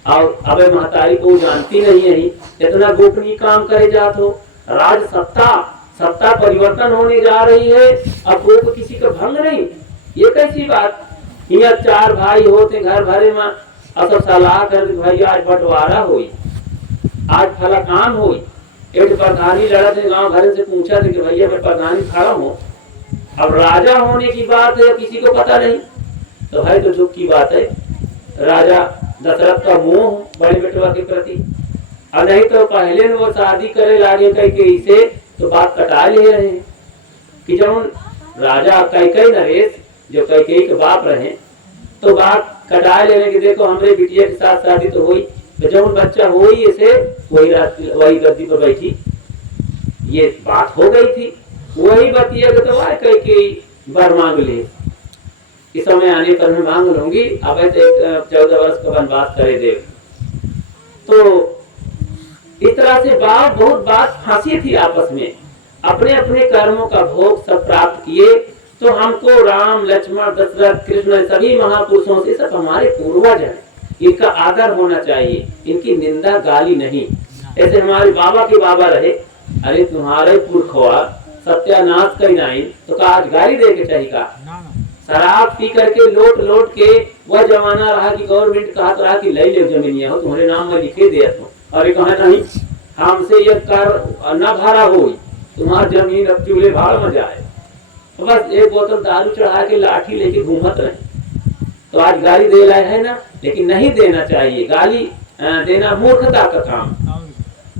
और अबे महतारी को जानती नहीं है, इतना गोपनीय काम करे जात हो। राज सत्ता परिवर्तन होने जा रही है, अब को किसी का भंग नहीं। ये कैसी बात? यहाँ 4 भाई होते घर भरे में, अब सब सलाह कर भाई आज बंटवारा हुई, आज फला काम हुई। एक प्रधानी लड़ा थे, गांव घर से पूछा थे कि भैया मैं प्रधानी खड़ा हूँ, अब राजा होने की बात है, किसी को पता नहीं। तो भाई तो दुख की बात है, राजा दशरथ का मोह बड़े बेटवा के प्रति। और नहीं तो पहले वो शादी करे लागे कैकेयी से, तो बात कटा ले रहे हैं कि जब राजा कैकेयी नरेश जो कैकेयी के बाप रहे, तो बात कटा लेने की देखो हमरे बिटिया के साथ शादी तो हुई, तो जब बच्चा हुई इसे वही गद्दी पर बैठी, ये बात हो गई थी। वही बतिया तो कैकेयी बर मांग ले, इस समय आने पर मैं मांग लूंगी, अब 14 वर्ष का वनवास करे दे। तो इस तरह से बहुत बात फांसी थी आपस में, अपने अपने कर्मों का भोग सब प्राप्त किए। तो हमको राम लक्ष्मण दशरथ कृष्ण सभी महापुरुषों से, सब हमारे पूर्वज हैं, इनका आदर होना चाहिए, इनकी निंदा गाली नहीं। ऐसे हमारे बाबा के बाबा रहे, अरे तुम्हारे पुरखवा सत्यानाश कर जाए तो का आज गाली दे के चाहिए का? शराब पी करके लोट के वह जमाना रहा कि गवर्नमेंट कहा रहा कि ले ले जमीनिया हो तुम्हारे नाम में लिखे दे तो, अरे कहा नहीं हमसे ये कर न भरा हो, तुम्हारा जमीन अब चूल्हे भाड़ में जाए। तो बस एक बोतल दारू चढ़ा के लाठी लेके घूमत रहे। तो आज गाली दे रहा है ना, लेकिन नहीं देना चाहिए, गाली देना मूर्खता का काम।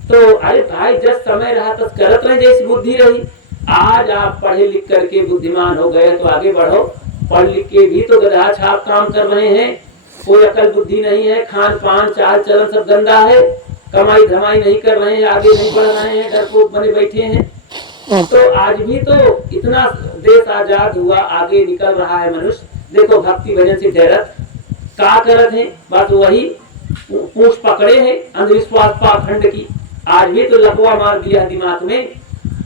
तो अरे भाई जब समय रहा तब करत रहे जैसी बुद्धि रही। आज आप पढ़े लिख करके बुद्धिमान हो गए तो आगे बढ़ो, पढ़ लिख के भी तो गधा छाप काम कर रहे हैं, कोई अकल बुद्धि नहीं है, खान पान चाल चलन सब गंदा है, कमाई धमाई नहीं कर रहे हैं, आगे नहीं बढ़ रहे हैं, डरपोक बने बैठे हैं। तो आज भी तो इतना देश आजाद हुआ, आगे निकल रहा है मनुष्य। देखो भक्ति भजन से डरत का करत है, बस वही पूछ पकड़े हैं अंधविश्वास पाखंड की। आज भी तो लकवा मार दिया दिमाग में,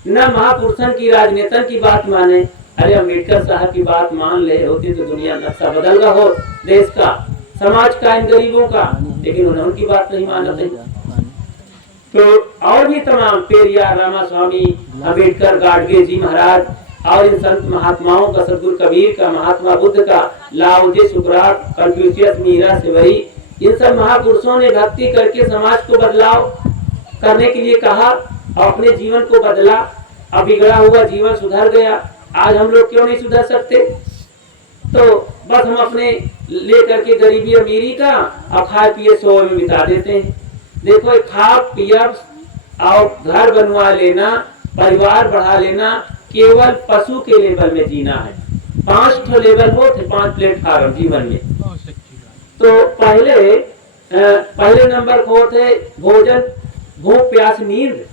न महापुरुषन की राजनेतन की बात माने। अरे अम्बेडकर साहब की बात मान ले होती तो दुनिया नक्शा बदल रहा हो, देश का, समाज का, इन गरीबों का, लेकिन उन्होंने उनकी बात नहीं मानते। तो और भी तमाम पेरियार, रामास्वामी, अम्बेडकर, गाडगे जी महाराज और इन संत महात्माओं का, सदगुरु कबीर का, महात्मा बुद्ध का, लाओजे, सुकरात, कन्फ्यूशियस, मीरा, सेवई, इन सब महापुरुषों ने भक्ति करके समाज को बदलाव करने के लिए कहा और अपने जीवन को बदला। अब बिगड़ा हुआ जीवन सुधर गया। आज हम लोग क्यों नहीं सुधर सकते? तो बस हम अपने लेकर के गरीबी अमीरी का और खाए पिए सो में बिता देते हैं। देखो खा पिया और घर बनवा लेना, परिवार बढ़ा लेना, केवल पशु के लेवल में जीना है। 5 लेवल हो थे, 5 प्लेटफार्म जीवन में। तो पहले नंबर को थे भोजन, भूख प्यास नींद।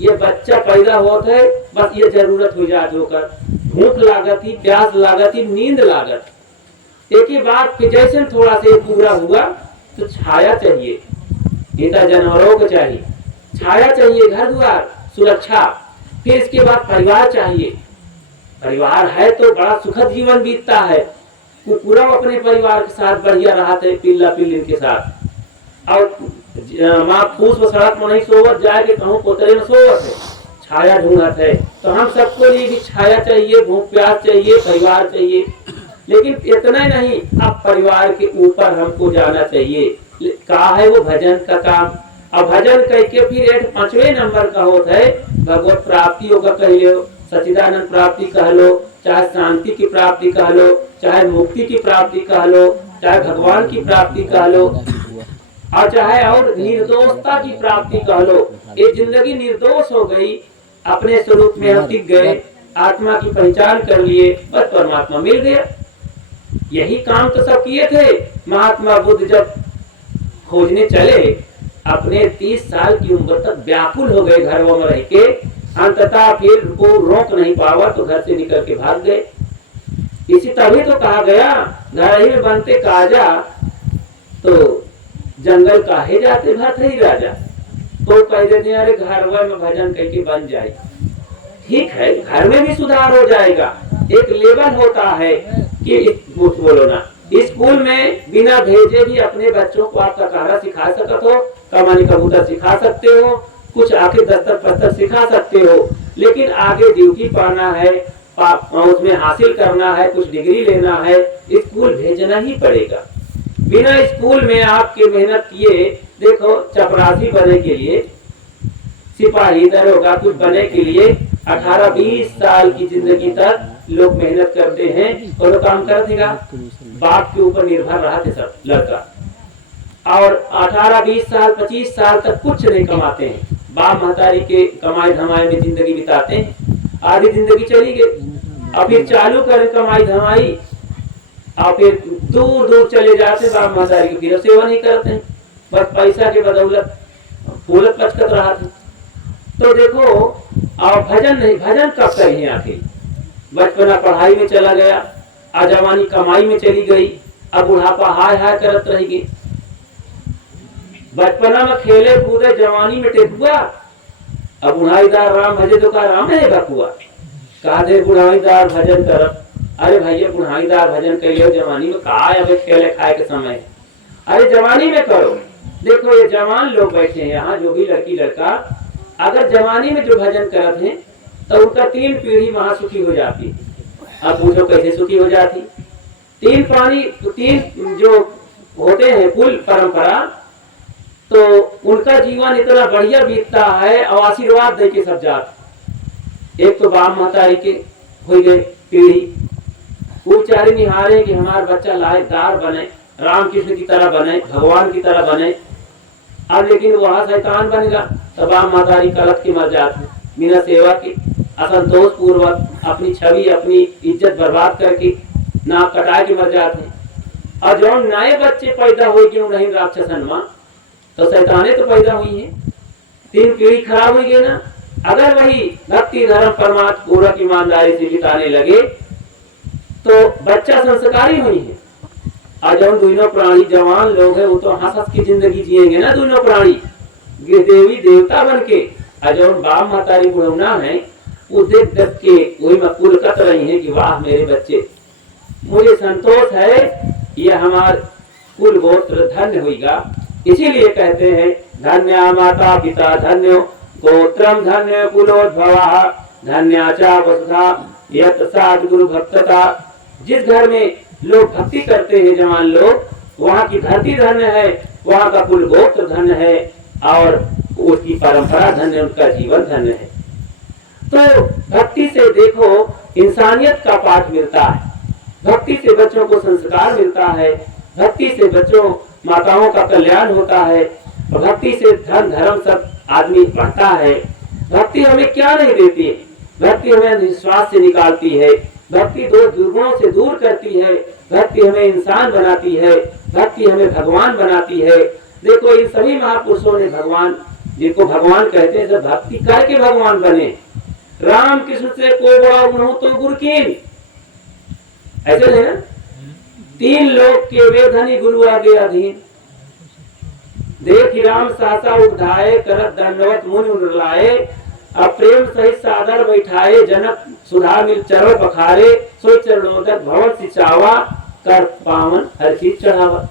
ये बच्चा पैदा होता है, बस ये जरूरत हो जाती होकर, भूख लागत ही, प्यास लागत ही, नींद लागत। एक ही बात कि जैसे थोड़ा से पूरा हुआ तो छाया चाहिए, नेता जानवरों को चाहिए, छाया चाहिए, घर द्वार, सुरक्षा, फिर इसके बाद परिवार चाहिए। परिवार है तो बड़ा सुखद जीवन बीतता है। पूरा अपने परिवार के साथ बढ़िया रहा थे, पिल्ला पिल्लिन के साथ। और माँ फूस व सड़क में नहीं सोवत, जाके कहूँ पोतरे में सोवत है, छाया ढूंढत है। तो हम सबको लिए भी छाया चाहिए, भूख प्यास चाहिए, परिवार चाहिए। लेकिन इतना नहीं, अब परिवार के ऊपर हमको जाना चाहिए। कहा है वो भजन का काम। अब भजन कह के फिर 5वें नंबर का होता है भगवत प्राप्ति होगा, कह लो सच्चिदानंद प्राप्ति कह लो, चाहे शांति की प्राप्ति कह लो, चाहे मुक्ति की प्राप्ति कह लो, चाहे भगवान की प्राप्ति कह लो, और चाहे और निर्दोषता की प्राप्ति कह लो। ये जिंदगी निर्दोष हो गई, अपने स्वरूप में हम टिक गए, आत्मा की पहचान कर लिए, बस परमात्मा मिल गया। यही काम तो सब किए थे। महात्मा बुद्ध जब खोजने चले, अपने 30 साल की उम्र तक व्याकुल हो गए घरों में रह के, अंततः फिर को रोक नहीं पावा तो घर से निकल के भाग गए। इसी तभी तो कहा गया घर ही में बनते काजा, तो जंगल काहे जाते भरत ही राजा। तो कह देते अरे घर में भजन करके बन जाए, ठीक है घर में भी सुधार हो जाएगा। एक लेवल होता है कि बोलो ना, स्कूल में बिना भेजे भी अपने बच्चों को आप तकारा सिखा सकते हो, कमानी कबूतर सिखा सकते हो, कुछ आखिर दस्तर पस्तर सिखा सकते हो, लेकिन आगे ड्यूटी पाना है, उसमें हासिल करना है, कुछ डिग्री लेना है, स्कूल भेजना ही पड़ेगा। बिना स्कूल में आपके मेहनत किए, देखो चपरासी बने के लिए, सिपाही दरोगा कुछ बने के लिए 18-20 साल की जिंदगी तक लोग मेहनत करते हैं और काम कर देगा। बाप के ऊपर निर्भर रहा थे सब लड़का, और 18-20 साल 25 साल तक कुछ नहीं कमाते हैं, बाप महतारी के कमाई धमाई में जिंदगी बिताते हैं। आधी जिंदगी चली गई, और फिर चालू करें कमाई धमाई, और फिर दूर दूर चले जाते, बाप महतारी की फिर सेवा नहीं करते हैं, बस पैसा के बदौलत फूलत पचकत रहा था। तो देखो, और भजन नहीं, भजन कब करें आखिर? बचपना पढ़ाई में चला गया, जवानी कमाई में चली गई, अब बुढ़ापा हाय हाय करत रहेगी। बचपना में खेले कूदे, जवानी में टेकुआ, अब बुढ़ाईदार राम भजे तो का राम है बकुआ। कहा दे बुढ़ाईदार भजन करब, अरे भैया बुढ़ाईदार भजन करियो, जवानी में कहा अब खेले खाए के समय, अरे जवानी में करो। देखो ये जवान लोग बैठे हैं यहाँ, जो भी लड़की लड़का अगर जवानी में जो भजन करते हैं तो उनका 3 पीढ़ी वहां सुखी हो जाती। अब पूछो कैसे सुखी हो जाती? 3 जो होते हैं कुल परंपरा, तो उनका जीवन इतना बढ़िया बीतता है और आशीर्वाद दे के सब जाते। एक तो बाप महतारी के हो गए पीढ़ी, वो चारे निहारे कि हमारा बच्चा लायकदार बने, राम कृष्ण की तरह बने, भगवान की तरह बने। अब लेकिन वहां शैतान बनेगा तो बाप महतारी कलट के मर जाते, बिना सेवा के असंतोष पूर्वक अपनी छवि अपनी इज्जत बर्बाद करके नाक कटा के मर जाते। और जो नए बच्चे पैदा हुए क्यों नहीं राक्षसन मां, तो शैताने तो पैदा हुई है, 3 पीढ़ी खराब हुई गई ना। अगर वही भक्ति धर्म परमात्मा पूरक ईमानदारी से बिताने लगे तो बच्चा संस्कारी हुई है। और जो दोनों प्राणी जवान लोग है वो तो हंस हंस की जिंदगी जिएंगे ना, दोनों प्राणी देवी देवता बन के। और जो बाप महतारी बुढ़ौना है वो देख देख के वही में पुलकत रही है कि वाह मेरे बच्चे, मुझे संतोष है, ये हमार कुल गोत्र धन्य होगा। इसीलिए कहते हैं धन्य माता पिता धन्यो गोत्रम धन्य कुलोद्भवा धन्याचा वसुधा यत साध गुरु भक्तता। जिस घर में लोग भक्ति करते हैं जवान लोग, वहाँ की धरती धन्य है, वहाँ का कुल गोत्र धन्य है, और उसकी परंपरा धन्य, उनका जीवन धन्य है। तो भक्ति से देखो इंसानियत का पाठ मिलता है, भक्ति से बच्चों को संस्कार मिलता है, भक्ति से बच्चों माताओं का कल्याण होता है, भक्ति से धन धर्म सब आदमी बढ़ता है। भक्ति हमें क्या नहीं देती है? भक्ति हमें विश्वास से निकालती है, भक्ति दो दुर्गुणों से दूर करती है, भक्ति हमें इंसान बनाती है, भक्ति हमें भगवान बनाती है। देखो इन सभी महापुरुषों ने भगवान, जिनको भगवान कहते हैं, सब भक्ति करके भगवान बने। राम कृष्ण से को बड़ा गुण तो गुरकीन, ऐसे है ना। 3 लोग के वे धनी गुरु आगे अधीन, देख राम सहसा उठाए करत दंडवत मुनि लाए, अब प्रेम सहित सादर बैठाए जनक सुधा मिल चरण पखारे, सोई चरणोदक भवन सिचावा कर पावन हर चीज चढ़ावा।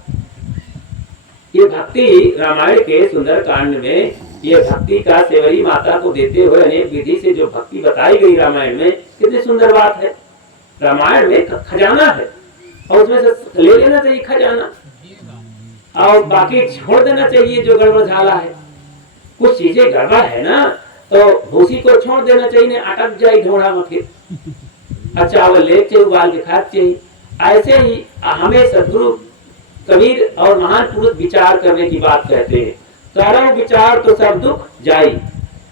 ये भक्ति रामायण के सुंदर कांड में, ये भक्ति का सेवरी माता को देते हुए अनेक विधि से जो भक्ति बताई गई रामायण में, कितनी सुंदर बात है। रामायण में खजाना है और उसमें से ले लेना चाहिए खजाना। और बाकी छोड़ देना चाहिए जो गड़बड़ झाला है। कुछ चीजें गड़बड़ है ना तो भूसी को छोड़ देना चाहिए, नहीं अटक जाए ढोड़ा में फिर। चावल ले चाहिए उबाल के खाद चाहिए। ऐसे ही हमें सदगुरु कबीर और महान पुरुष विचार करने की बात कहते हैं। कारण विचार तो सब दुख जाई,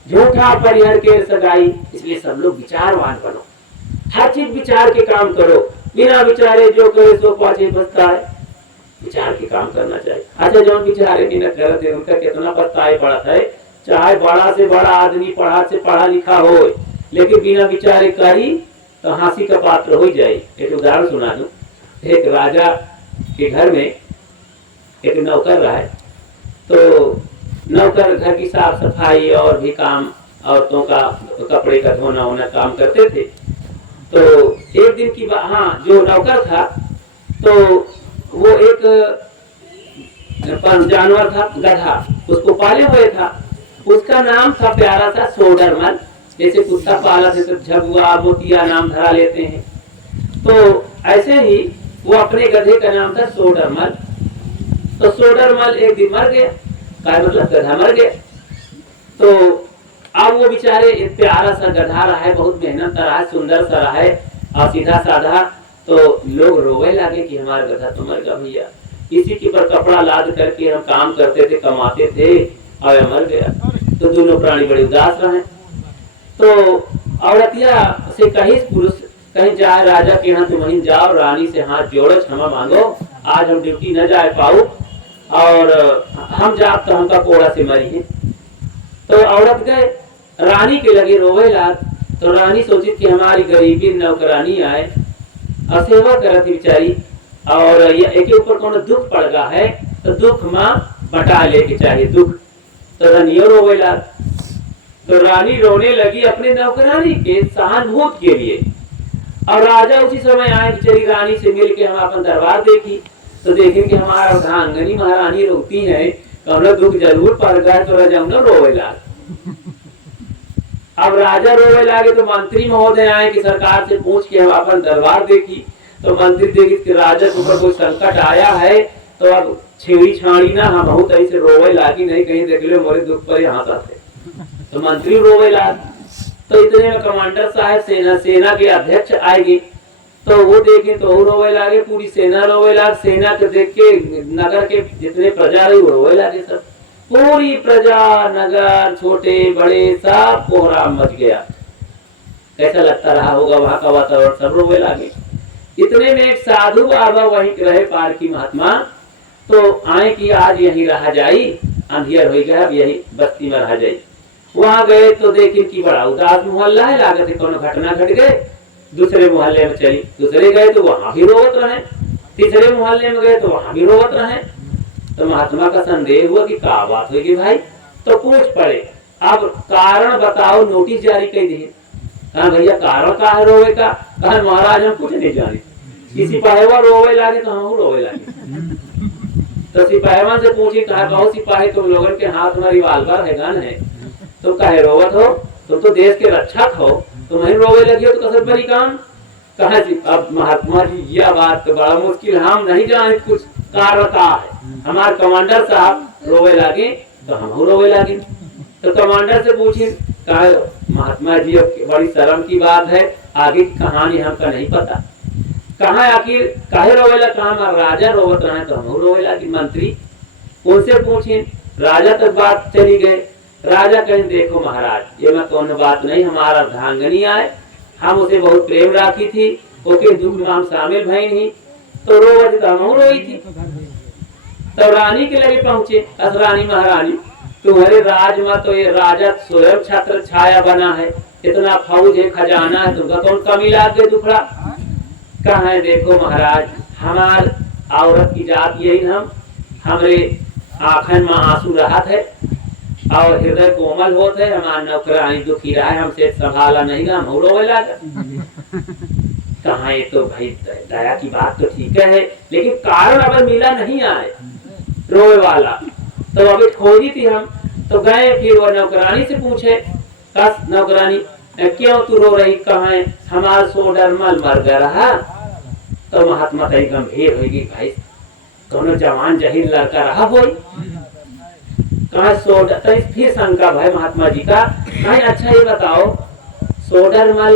झूठा परिहर के सगाई। इसलिए सब लोग विचारवान बनो, हर चीज विचार के काम करो। बिना विचारे जो करे सो पाछे बचता है। विचार के काम करना चाहिए। अच्छा जो विचारे बिना करते उनका कितना पछताए पड़ा है। चाहे बड़ा से बड़ा आदमी पढ़ा से पढ़ा लिखा हो, लेकिन बिना विचारे करी तो हंसी का पात्र हो जाए। एक उदाहरण सुना दूं। एक राजा के घर में एक नौकर रहा है। तो नौकर घर की साफ सफाई और भी काम, औरतों का कपड़े का धोना होना काम करते थे। तो एक दिन की बात, हाँ जो नौकर था तो वो एक जानवर था गधा, उसको पाले हुए था। उसका नाम था प्यारा सा सोडरमल। जैसे कुत्ता पाला थे तो झगुआ मोतिया नाम धरा लेते हैं, तो ऐसे ही वो अपने गधे का नाम था सोडरमल। तो सोडरमल एक दिन मर गया। क्या मतलब गधा मर गया। तो अब वो बेचारे एक प्यारा सा गधा रहा है, बहुत मेहनत रहा है, सुंदर सा रहा है और सीधा साधा। तो लोग रोवे लगे कि हमारा गधा तो मर गया भैया, इसी के पर कपड़ा लाद करके हम काम करते थे, कमाते थे और मर गया। तो दोनों प्राणी बड़े उदास रहे। तो औरतिया से कहीं पुरुष कहीं जाए राजा के यहाँ, तुम वहीं जाओ, रानी से हाथ जोड़ो, क्षमा मांगो, आज हम ड्यूटी न जा पाऊ और हम जाप तो हमका कोड़ा से मरी है। तो औरत गए, रानी के लगे रोवे लाग। तो रानी सोची कि हमारी गरीबी नौकरानी आए और सेवा करती बेचारी, और एक ऊपर कौन दुख पड़ गया है तो दुख माँ बटा लेके चाहिए दुख। तो रानियों रोवे लाग। तो रानी रोने लगी अपने नौकरानी के सहानुभूति के लिए। और राजा उसी समय आए, बेचारी रानी से मिल के हम अपन दरबार देखी तो देखें कि हमारा अर्धांगनी महारानी रोती है, तो हम दुख जरूर पड़ गया। तो राजा रोवे लाग। अब राजा रोवे लागे तो मंत्री महोदय आए कि सरकार से पूछ के हम अपन दरबार देखी। तो मंत्री देखी कि राजा के ऊपर कोई संकट आया है, तो अब छेड़ी छाड़ी ना हम बहुत ऐसे रोवे लागी, नहीं कहीं देख लो मोरे दुख पर यहाँ थे। तो मंत्री रोवे लाग। तो इतने में कमांडर साहब सेना के अध्यक्ष आएगी, तो वो देखे तो वो रोवे लागे, पूरी सेना रोवे लाग। सेना को देख के नगर के जितने प्रजा रही वो रोवे लागे। सब पूरी प्रजा, नगर, छोटे बड़े सब कोहराम मच गया। कैसा लगता रहा होगा वहां का वातावरण, सब रोवे लागे। इतने में एक साधु बाबा वहीं रहे पारकी महात्मा, तो आए कि आज यहीं रहा जाई, अंधियर हो गया, अब यही बस्ती में रहा जाई। वहां गए तो देखे कि बड़ा उदास मोहल्ला है, लागत है कोनो घटना घट गए। दूसरे मोहल्ले में चली, दूसरे गए तो वहां भी रोवत रहे, तीसरे मोहल्ले में गए तो वहां भी रोवत रहे। तो महात्मा का संदेह हुआ कि क्या बात होगी भाई। तो पूछ पड़े, अब कारण बताओ, नोटिस जारी कर दिए। कहा भैया कारण का है रोवे का। कहा महाराज हम कुछ नहीं जाने, सिपाहीवा रोवे लागे तो हम रोवे लागे। तो सिपाहीवा से पूछी, कहा कहो सिपाही तुम लोगों के हाथ में रिवाल्वर है, गन है, तुम कहे रोवत हो, तुम तो देश के रक्षक हो, तुम वहीं रोवे लगी हो तो कसर बड़ी काम। कहा अब महात्मा जी यह बात तो बड़ा मुश्किल, हम नहीं जाने कुछ कारण का है। हमारे कमांडर साहब रोवे लागे तो हम रोवे लागे। तो कमांडर से पूछे, कहा महात्मा जी बड़ी शर्म की बात है, आगे की कहानी हमका नहीं पता। कहा आखिर काहे रोवे लगा। कहा राजा रोवत रहे तो हम रोवे लागे। मंत्री उनसे पूछे, राजा तक बात चली गए। राजा कहे देखो महाराज ये मैं कौन बात नहीं, हमारा अर्धांगनी आए, हम उसे बहुत प्रेम राखी थी, ओके दुख में हम शामिल भई नहीं, तो रोवत तो हम रोई थी। तब रानी के लगे पहुंचे, रानी महारानी तुम्हारे राज में तो ये राजा स्वयं छत्र छाया बना है, इतना फौज है, खजाना है, तुमका कौन कमी लाग गए दुखड़ा। कहा है देखो महाराज हमार औरत की जात यही, हम हमरे आंखन में आंसू रहत है और हृदय कोमल होते है, हमार नौकरानी दुखी रहा है, हमसे संभाला नहीं, हम रोवे लगा। कहा ये तो भाई दया की बात तो ठीक है, लेकिन कारण अगर मिला नहीं आए रोए वाला, तो अभी खोजी थी हम। तो गए फिर वो नौकरानी से पूछे, कस नौकरानी क्यों तू रो रही, कहा है हमारा सोडरमल मर गया रहा। तो महात्मा कहीं गंभीर होगी, भाई कोनो जवान जहीर लड़का रहा होई कहा सोडर तो फिर शंका भाई महात्मा जी का कहा अच्छा ये बताओ सोडरमल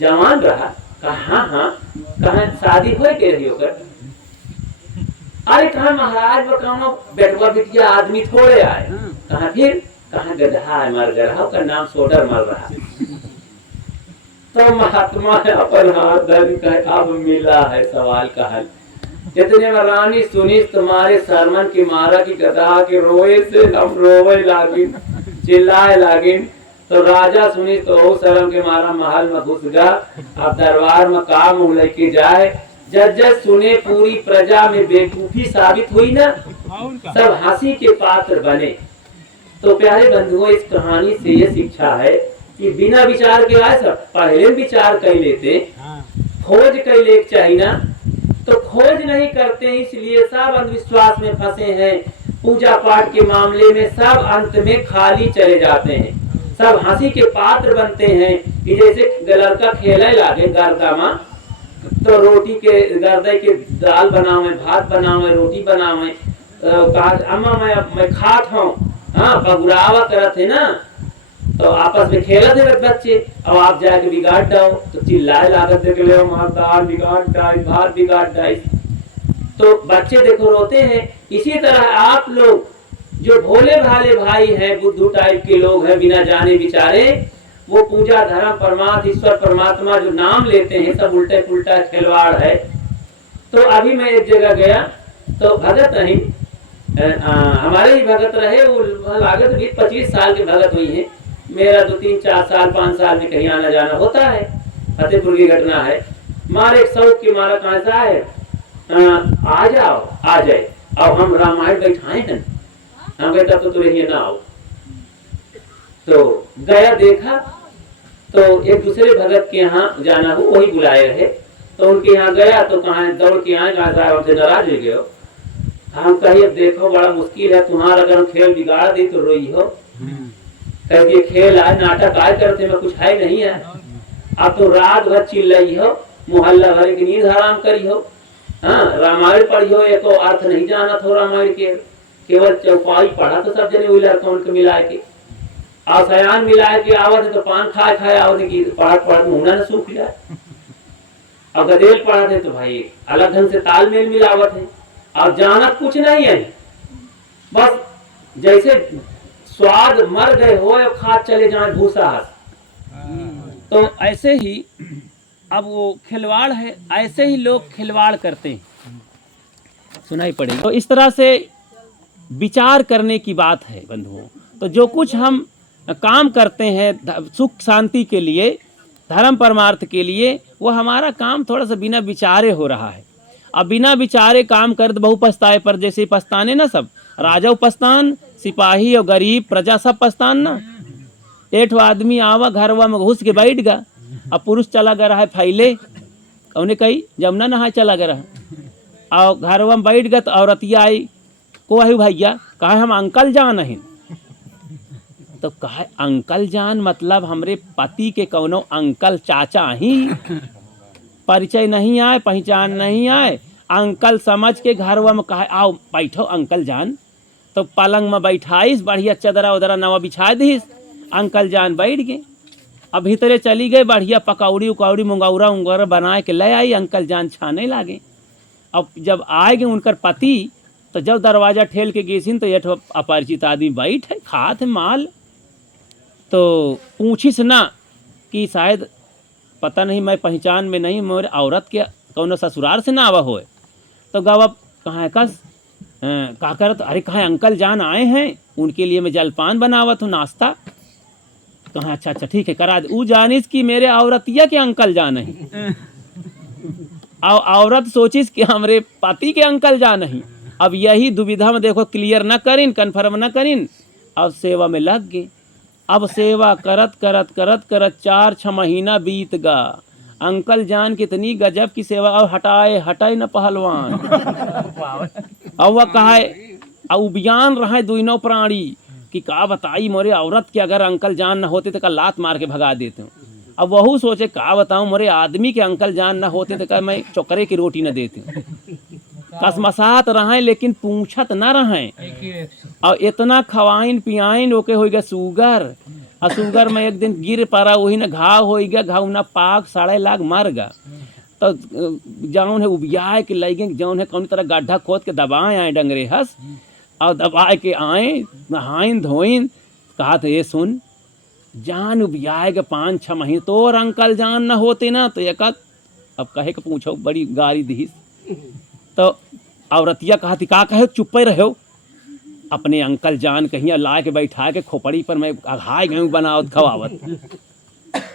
जवान रहा कहा हाँ कहा शादी हो के रही होकर अरे कहा महाराज वो कहा बेटवा बिटिया आदमी थोड़े आए कहा फिर कहा गधा है मर गया का नाम सोडरमल रहा तो महात्मा अपन हाथ धर कर अब मिला है सवाल का हल जितने में रानी सुनी तुम्हारे सरमन की मारा की गधा के रोए से हम रोवे लागिन चिल्लाए लागिन तो राजा सुनी तो शर्म के मारा महल में घुस गया अब दरबार में काम मुंह लेके जाए जज सुने पूरी प्रजा में बेवकूफी साबित हुई ना सब हंसी के पात्र बने। तो प्यारे बंधुओं इस कहानी से ये शिक्षा है कि बिना विचार के आए सब पहले विचार कर लेते खोज कर ले चाहिए ना तो खोज नहीं करते इसलिए सब अंधविश्वास में फंसे हैं। पूजा पाठ के मामले में सब अंत में खाली चले जाते हैं सब हंसी के पात्र बनते हैं कि जैसे लड़का खेले लागे गर्दा में तो रोटी के गर्दे के दाल बनावे भात बनावे रोटी बनावे अम्मा मैं खात हूँ हाँ बगुरावा करत है ना तो आपस में खेलत है बच्चे अब आप जाके बिगाड़ दो तो चिल्लाए लागत देख ले दाल बिगाड़ डाई भात बिगाड़ डाई तो बच्चे देखो रोते हैं। इसी तरह आप लोग जो भोले भाले भाई हैं बुद्धू टाइप के लोग हैं बिना जाने बिचारे वो पूजा धर्म परमात्मा ईश्वर परमात्मा जो नाम लेते हैं सब उल्टे पुल्टा खिलवाड़ है। तो अभी मैं एक जगह गया तो भगत नहीं हमारे ही भगत रहे वो लागत 20-25 साल के भगत हुई है मेरा 2-3-4 साल 5 साल में कहीं आना जाना होता है फतेहपुर की घटना है मारे शौक की मारा कहा सा है आ जाओ आ जाए अब हम रामायण बैठाए हैं हम कहता तो तुरंत ना आओ तो गया देखा तो एक दूसरे भगत के यहाँ जाना हो वही बुलाए रहे तो उनके यहाँ गया तो कहा दौड़ के आए कहा साहब हमसे नाराज हो गए हो हम कहिए देखो बड़ा मुश्किल है तुम्हारा अगर खेल बिगाड़ दी तो रोई हो कहिए खेल आए नाटक आए करते में कुछ है नहीं है अब तो रात भर चिल्लाई हो मोहल्ला भर की नींद हराम करी हो हाँ रामायण पढ़ी हो एक अर्थ नहीं जाना थो रामायण के केवल चौपाई पढ़ा तो सब जने वही लड़का उनके मिलाए के आसयान मिलाए के आवत तो पान खाए खाए आवत की पढ़ पढ़ मुंडा ने सूख लिया और गदेल पढ़ा थे तो भाई अलग ढंग से तालमेल मिलावत है और जानत कुछ नहीं है बस जैसे स्वाद मर गए हो या खा चले जाए भूसा तो ऐसे ही अब वो खिलवाड़ है ऐसे ही लोग खिलवाड़ करते हैं सुनाई पड़ेगी। तो इस तरह से विचार करने की बात है बंधुओं। तो जो कुछ हम काम करते हैं सुख शांति के लिए धर्म परमार्थ के लिए वो हमारा काम थोड़ा सा बिना विचारे हो रहा है। अब बिना विचारे काम कर बहु पछताए पर जैसे पछताने ना सब राजा पछतान सिपाही और गरीब प्रजा सब पछतान ना। एक आदमी आवा घरवा में घुस के बैठ गया अब पुरुष चला गया है फैले उन्हें कही जमुना नहा चला गया और घरवा में बैठ गया तो औरतिया आई को है भैया कहा हम अंकल जान हैं तो कहा अंकल जान मतलब हमरे पति के कौनो अंकल चाचा ही परिचय नहीं आए पहचान नहीं आए अंकल समझ के घरवा में कहा आओ बैठो अंकल जान तो पलंग में बैठाईस बढ़िया चदरा उदरा नवा बिछा दीस अंकल जान बैठ गए। अब भीतरे चली गए बढ़िया पकौड़ी उकौड़ी मुंगौरा उंगौरा बना के ले आई अंकल जान छाने लागे। अब जब आएगे उनकर पति तो जब दरवाज़ा ठेल के गेसिन तो एक अपरिचित आदमी बैठ है खात है माल तो पूछिस ना कि शायद पता नहीं मैं पहचान में नहीं मोर औरत के कौन ससुराल से ना आवा होए तो गवा कहाँ कस का करत अरे कहाँ अंकल जान आए हैं उनके लिए मैं जलपान बनावत हूँ नाश्ता कहाँ अच्छा अच्छा ठीक है करा दे। वो जानिस कि मेरे औरतिया के अंकल जान है और औरत सोचिस कि हमरे पति के अंकल जान है। अब यही दुविधा में देखो क्लियर ना करिन कन्फर्म ना करिन अब सेवा में लग गए। अब सेवा करत करत करत करत 4-6 महीना बीत गा अंकल जान कितनी गजब की सेवा और हटाए न पहलवान अब वह कहा उबियान रहे दुइनो प्राणी कि का बताई मोरे औरत के अगर अंकल जान न होते तो का लात मार के भगा देते हूँ। अब वहू सोचे का बताऊँ मोरे आदमी के अंकल जान न होते तो का मैं चोकरे की रोटी न देती हूँ। कसमसात रहें लेकिन पूछत न रहें। एक ही एक सौ और इतना खवाइन पियाइन ओके हो गया शुगर, और शुगर में एक दिन गिर पड़ा, वही ना घाव हो गया, घाव ना पाक सड़े लाग मर गया। तो जौन है उबियाए के लगे, जौन है कौन तरह गड्ढा खोद के दबाए आए डंगरे हंस, और दबाए के आए नहाइन धोइन, कहा तो ये सुन जान उबियाए के 5-6 महीने तोर अंकल जान न होते ना तो एक अब कहे के पूछो बड़ी गारी दीस। तो औरतिया कहा थी का कहे चुप्पे रहो, अपने अंकल जान कहीं ला के बैठा के खोपड़ी पर मैं अघाए गए बनावत खवावत।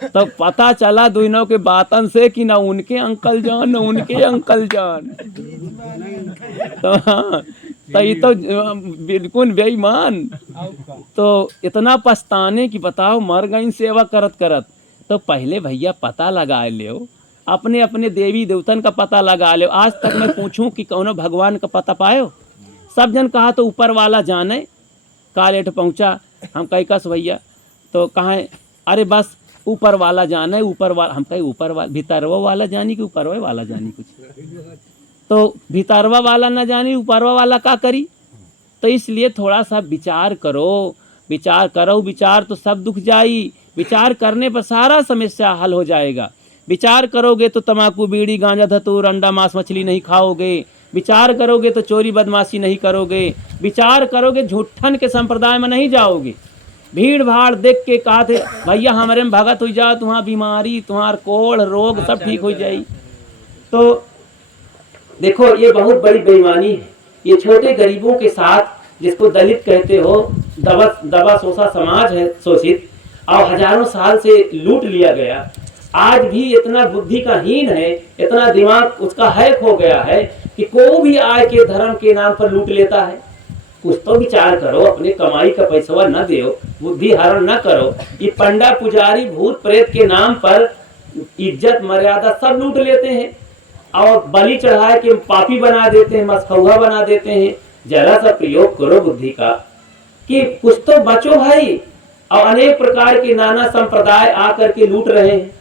तो पता चला दोनों के बातन से कि ना उनके अंकल जान ना उनके अंकल जान। तो हाँ, तो ये तो बिल्कुल बेईमान। तो इतना पछताने की बताओ मर गई सेवा करत करत। तो पहले भैया पता लगा लो, अपने अपने देवी देवतन का पता लगा लो। आज तक मैं पूछूं कि कौनो भगवान का पता पायो? सब जन कहा तो ऊपर वाला जाने। कालेट पहुंचा, हम कही कस भैया तो कहाँ, अरे बस ऊपर वाला जाने, ऊपर वाला। हम कहे ऊपर वाला भीतरवा वाला जानी कि ऊपरवा वाला जानी कुछ? तो भीतरवा वाला ना जानी ऊपरवा वाला का करी? तो इसलिए थोड़ा सा विचार करो, विचार करो, विचार तो सब दुख जाई। विचार करने पर सारा समस्या हल हो जाएगा। विचार करोगे तो तम्बाकू बीड़ी गांजा धतूर अंडा मांस मछली नहीं खाओगे। विचार करोगे तो चोरी बदमाशी नहीं करोगे। विचार करोगे झूठन के संप्रदाय में नहीं जाओगे। भीड़ भाड़ देख के कहा थे भैया हमारे में भगत हो जाओ, तुम्हारा बीमारी तुम्हार कोढ़ रोग सब ठीक हो जाए। तो देखो ये बहुत बड़ी बेईमानी है। ये छोटे गरीबों के साथ, जिसको दलित कहते हो, दबा सोसा समाज है शोषित, और हजारों साल से लूट लिया गया। आज भी इतना बुद्धि का हीन है, इतना दिमाग उसका हैक हो गया है कि कोई भी आय के धर्म के नाम पर लूट लेता है। कुछ तो विचार करो, अपने कमाई का पैसा न दो, बुद्धि हरण न करो। ये पंडा पुजारी भूत प्रेत के नाम पर इज्जत मर्यादा सब लूट लेते हैं, और बलि चढ़ा के पापी बना देते हैं, मसखौआ बना देते हैं। जरा सा प्रयोग करो बुद्धि का कि कुछ तो बचो भाई। और अनेक प्रकार के नाना संप्रदाय आकर के लूट रहे हैं।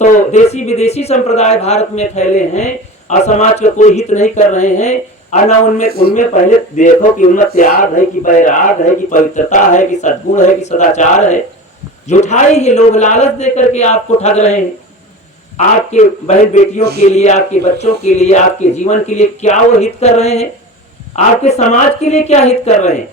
तो देशी विदेशी संप्रदाय भारत में फैले हैं और समाज का कोई हित नहीं कर रहे हैं। और ना उनमें पहले देखो कि उनमें त्याग है कि बैराग है कि पवित्रता है कि सद्गुण है कि सदाचार है। झूठाई है, लोग लालच दे करके आपको ठग रहे हैं। आपके बहन बेटियों के लिए, आपके बच्चों के लिए, आपके जीवन के लिए क्या वो हित कर रहे हैं? आपके समाज के लिए क्या हित कर रहे हैं?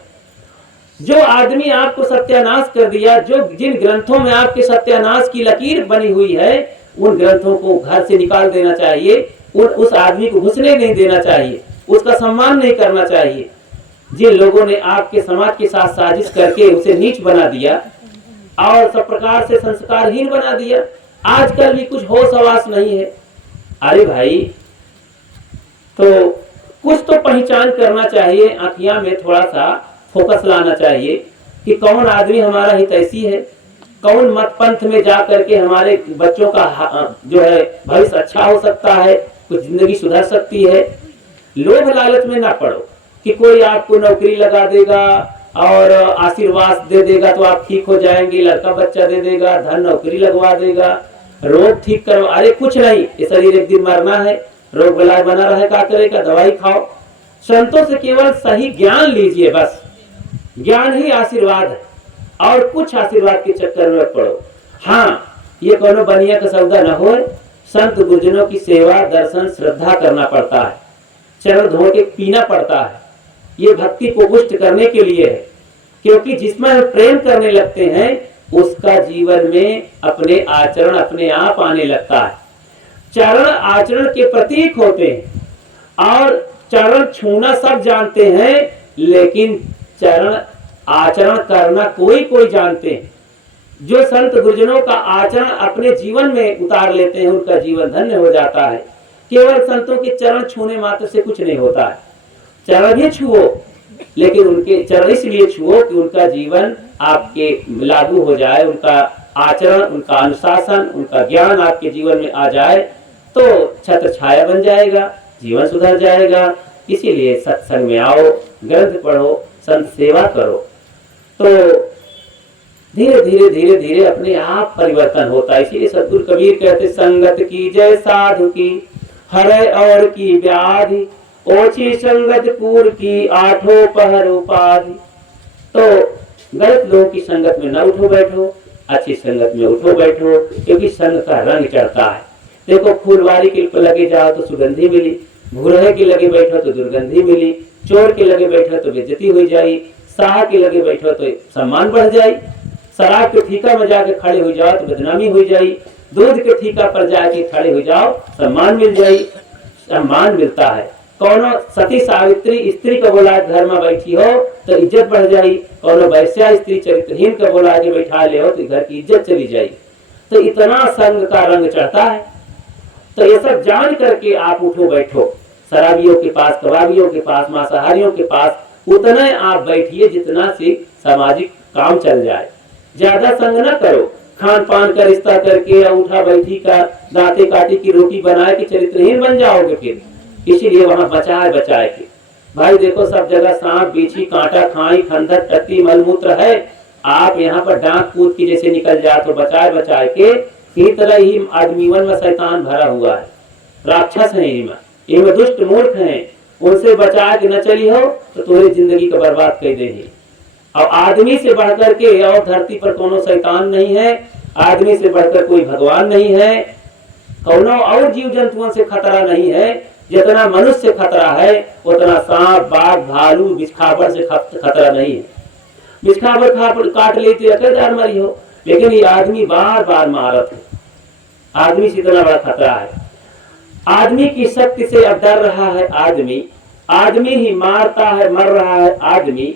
जो आदमी आपको सत्यानाश कर दिया, जो जिन ग्रंथों में आपके सत्यानाश की लकीर बनी हुई है, उन ग्रंथों को घर से निकाल देना चाहिए। उस आदमी को घुसने नहीं देना चाहिए, उसका सम्मान नहीं करना चाहिए। जिन लोगों ने आपके समाज के साथ साजिश करके उसे नीच बना दिया और सब प्रकार से संस्कारहीन बना दिया, आजकल भी कुछ होश हवास नहीं है। अरे भाई, तो कुछ तो पहचान करना चाहिए, आँखियां में थोड़ा सा फोकस लाना चाहिए कि कौन आदमी हमारा हितैषी है, कौन मत पंथ में जा करके हमारे बच्चों का जो है भविष्य अच्छा हो सकता है, कुछ जिंदगी सुधर सकती है। लोभ लालच में ना पड़ो कि कोई आपको नौकरी लगा देगा और आशीर्वाद दे देगा तो आप ठीक हो जाएंगे, लड़का बच्चा दे देगा, धन नौकरी लगवा देगा, रोग ठीक करो। अरे कुछ नहीं, ये शरीर एक दिन मरना है, रोग बलाय बना रहे, क्या करेगा? दवाई खाओ। संतों से केवल सही ज्ञान लीजिए, बस ज्ञान ही आशीर्वाद है, और कुछ आशीर्वाद के चक्कर में पड़ो। हाँ, ये कोनो बनिया का सौदा न हो। संत गुरुजनों की सेवा, दर्शन, श्रद्धा करना पड़ता है, चरण धो के पीना पड़ता है। ये भक्ति को पुष्ट करने के लिए है, क्योंकि जिसमें हम प्रेम करने लगते हैं उसका जीवन में अपने आचरण अपने आप आने लगता है। चरण आचरण के प्रतीक होते हैं, और चरण छूना सब जानते हैं, लेकिन चरण आचरण करना कोई कोई जानते हैं। जो संत गुरुजनों का आचरण अपने जीवन में उतार लेते हैं, उनका जीवन धन्य हो जाता है। केवल संतों के चरण छूने मात्र से कुछ नहीं होता है। चरण भी छुओ, लेकिन उनके चरण इसलिए छुओ कि उनका जीवन आपके लागू हो जाए, उनका आचरण, उनका अनुशासन, उनका ज्ञान आपके जीवन में आ जाए, तो छत्र छाया बन जाएगा, जीवन सुधर जाएगा। इसीलिए सत्संग में आओ, ग्रंथ पढ़ो, संत सेवा करो, तो धीरे धीरे धीरे धीरे अपने आप परिवर्तन होता है। इसीलिए सद्गुरु कबीर कहते, संगत की जय साधु की, हरे और की व्याधि, ओछी संगत पूर की, आठों पहर उपाधि। तो गलत लोगों की संगत में न उठो बैठो, अच्छी संगत में उठो बैठो, क्योंकि संग का रंग चढ़ता है। देखो फूलवारी के लगे जाओ तो सुगंधी मिली, भूरहे के लगे बैठो तो दुर्गंधी मिली, चोर के लगे बैठो तो बेइज्जती हो जाई, साह के लगे बैठो तो सम्मान बढ़ जाई, शराब के ठीका में जाके खड़े हो जाओ तो बदनामी हो जाई, दूध के ठीका पर जाके खड़े हो जाओ सम्मान मिल जाई, सम्मान मिलता है। कौनो सती सावित्री स्त्री को बोला घर में बैठी हो तो इज्जत बढ़ जाई, कौनो वैश्या स्त्री चरित्रहीन को बोला के बैठा ले हो तो घर की इज्जत चली जाई। तो इतना संग का रंग चढ़ता है। तो ये सब जान करके आप उठो बैठो, शराबियों के पास, कबाबियों के पास, मांसाहारियों के पास उतना आप बैठिए जितना से सामाजिक काम चल जाए। ज्यादा संग न करो, खान पान का रिश्ता करके या उठा बैठी का दांते काटी की रोटी बनाए के चरित्रहीन बन जाओगे फिर। इसीलिए वहां बचाए बचाए के भाई देखो, सब जगह सांप बीछी कांटा खाई खंडर टट्टी मलमूत्र है, आप यहाँ पर डांक कूद की जैसे निकल जाए तो बचाए बचाए के। इसी तरह ही आदमीवन में शैतान भरा हुआ है, राक्षस है, इनमें दुष्ट मूर्ख हैं, उनसे बचा के न चली हो तो तुम्हारी जिंदगी को बर्बाद कर देगी। और आदमी से बढ़कर के और धरती पर कोनो शैतान नहीं है, आदमी से बढ़कर कोई भगवान नहीं है, कोनो और जीव जंतुओं से खतरा नहीं है। जितना मनुष्य से खतरा है उतना सांप बाघ भालू बिछखाबर से खतरा नहीं है। बिछखाबर काट लेती अकेदार मरी हो, लेकिन ये आदमी बार बार मारत है, आदमी से इतना बड़ा खतरा है। आदमी की शक्ति से अब डर रहा है आदमी, आदमी ही मारता है मर रहा है आदमी,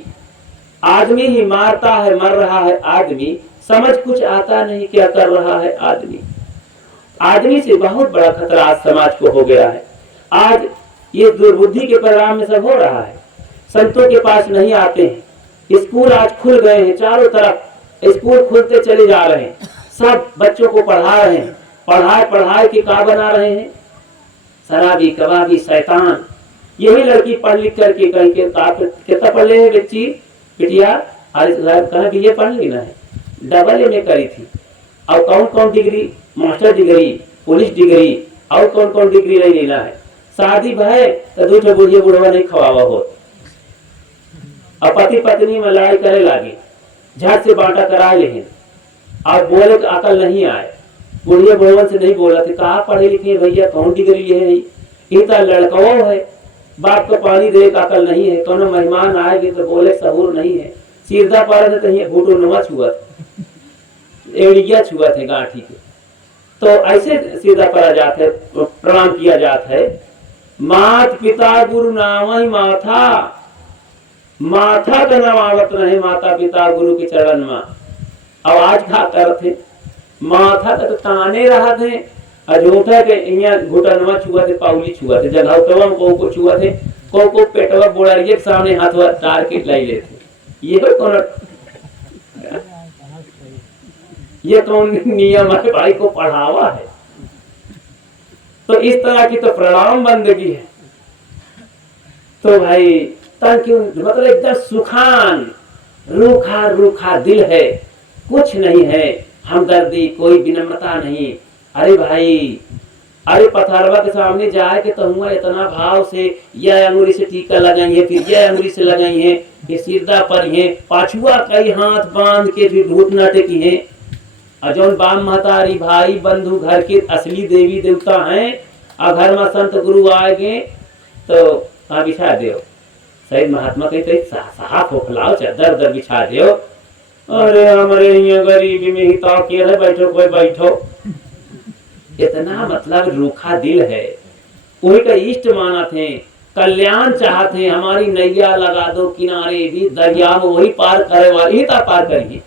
आदमी ही मारता है मर रहा है आदमी, समझ कुछ आता नहीं क्या कर रहा है आदमी। आदमी से बहुत बड़ा खतरा आज समाज को हो गया है। आज ये दुर्बुद्धि के परिणाम में सब हो रहा है। संतों के पास नहीं आते हैं, स्कूल आज खुल गए हैं, चारों तरफ स्कूल खुलते चले जा रहे हैं, सब बच्चों को पढ़ा रहे हैं, पढ़ाई के का बना रहे हैं, शराबी कबाबी शैतान। यही लड़की पढ़ लिख करके कहीं के कितना पढ़ ले बच्ची बिटिया, कहा बीए पढ़ लेना है, डबल एमए करी थी, और कौन कौन degree, master degree, police degree, और कौन कौन डिग्री नहीं लेना है। शादी भय तो दूठे बुढ़िया बुढ़वा नहीं खवावा हो, और पति पत्नी में लड़ाई करे लागे, झट से बांटा करा लेकिन और बोले तो अकल नहीं आए, बुढ़िया बुढ़वन से नहीं बोला थे, कहा पढ़े लिखे भैया कौन डिग्री लिए है, इतना लड़का है, बाप को पानी दे का अकल नहीं है, कोनो मेहमान आएगी तो बोले सहूर नहीं है, सीधा पड़ा थे तो घुटो नुमा छुआ थे, एड़िया छुआ थे गांठी के, तो ऐसे सीधा पड़ा जाता है, प्रणाम किया जाता है। मात पिता गुरु नाम ही माथा, माथा का नवावत रहे माता पिता गुरु के चरण में। अब आज क्या करते, माथा का तो ताने रहा थे, अजूठा के इया घुटनवा छुआ थे, पाउली छुआ थे, जगह को छुआ थे, को पेटवा बोड़ारिये के सामने हाथवा डाल के लाई लेते। ये कौन नियम है भाई को पढ़ावा है। तो इस तरह की तो प्रणाम बंदगी है। तो भाई क्यों मतलब एकदम सुखान रूखा रूखा दिल है, कुछ नहीं है, हमदर्दी कोई विनम्रता नहीं। अरे भाई, अरे पथरवा के सामने जाए के तो हुआ इतना भाव से यह अंगुरी से टीका लगाई है, फिर यह अंगुरी से लगाई है, ये सिरदा पर है, पाछुआ कई हाथ बांध के फिर घुटना टेकी है। अजौन बाम महतारी भाई बंधु घर के असली देवी देवता हैं, और घर में संत गुरु आएंगे तो कहाँ बिछा दो, सही महात्मा कहते साफ होखलाओ चादर दर बिछा दो। अरे हमारे यहाँ गरीबी में ही तो के बैठो कोई बैठो, इतना मतलब रूखा दिल है। वही का इष्ट माना थे, कल्याण चाहते, हमारी नैया लगा दो किनारे भी दरिया में वही पार करे वाली ही पार करिए।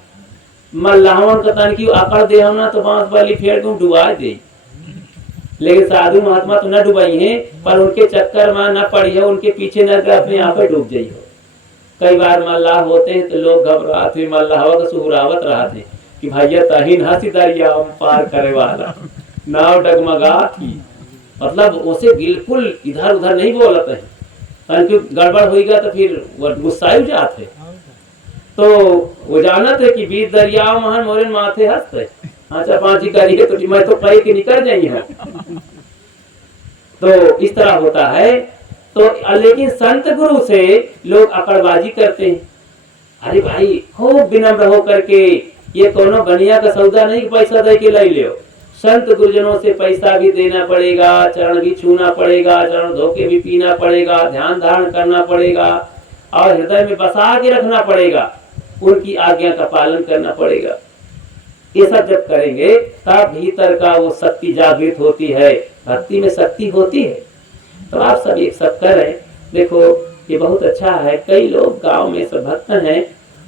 मल्लाहवन का तन की अकड़ दे हम ना तो बांस वाली फेर दूं डुबा दे, लेकिन साधु महात्मा तो न डुबाई है, पर उनके चक्कर में न पड़ी है, उनके पीछे न अपने आप पे डूब जाई हो। कई बार मल्लाह होते हैं तो लोग घबराते, मल्लाहवा का सुहरावत रहा थे कि भैया तहीन हंसी दरिया पार करे वाला, नाव डगमगा थी, मतलब उसे बिल्कुल इधर उधर नहीं बोलते हैं, क्योंकि गड़बड़ होगा तो फिर वो गुस्सा हो जाते। तो वो जानते है कि बीच दरिया महान मोरे माथे हंसते, अच्छा पांची करिए तो मैं तो कही के निकल जाइए। तो इस तरह होता है। तो लेकिन संत गुरु से लोग अकड़बाजी करते हैं। अरे भाई खूब विनम्र हो करके, ये कोनो बनिया का सौदा नहीं पैसा दे के ले लियो। संत गुरुजनों से पैसा भी देना पड़ेगा, चरण भी छूना पड़ेगा, चरण धोके भी पीना पड़ेगा, ध्यान धारण करना पड़ेगा और हृदय में बसा के रखना पड़ेगा, उनकी आज्ञा का पालन करना पड़ेगा। ये सब जब करेंगे तब भीतर का वो शक्ति जागृत होती है, भक्ति में शक्ति होती है। तो आप सब एक सब करें। देखो ये बहुत अच्छा है, कई लोग गांव में सब भक्त हैं,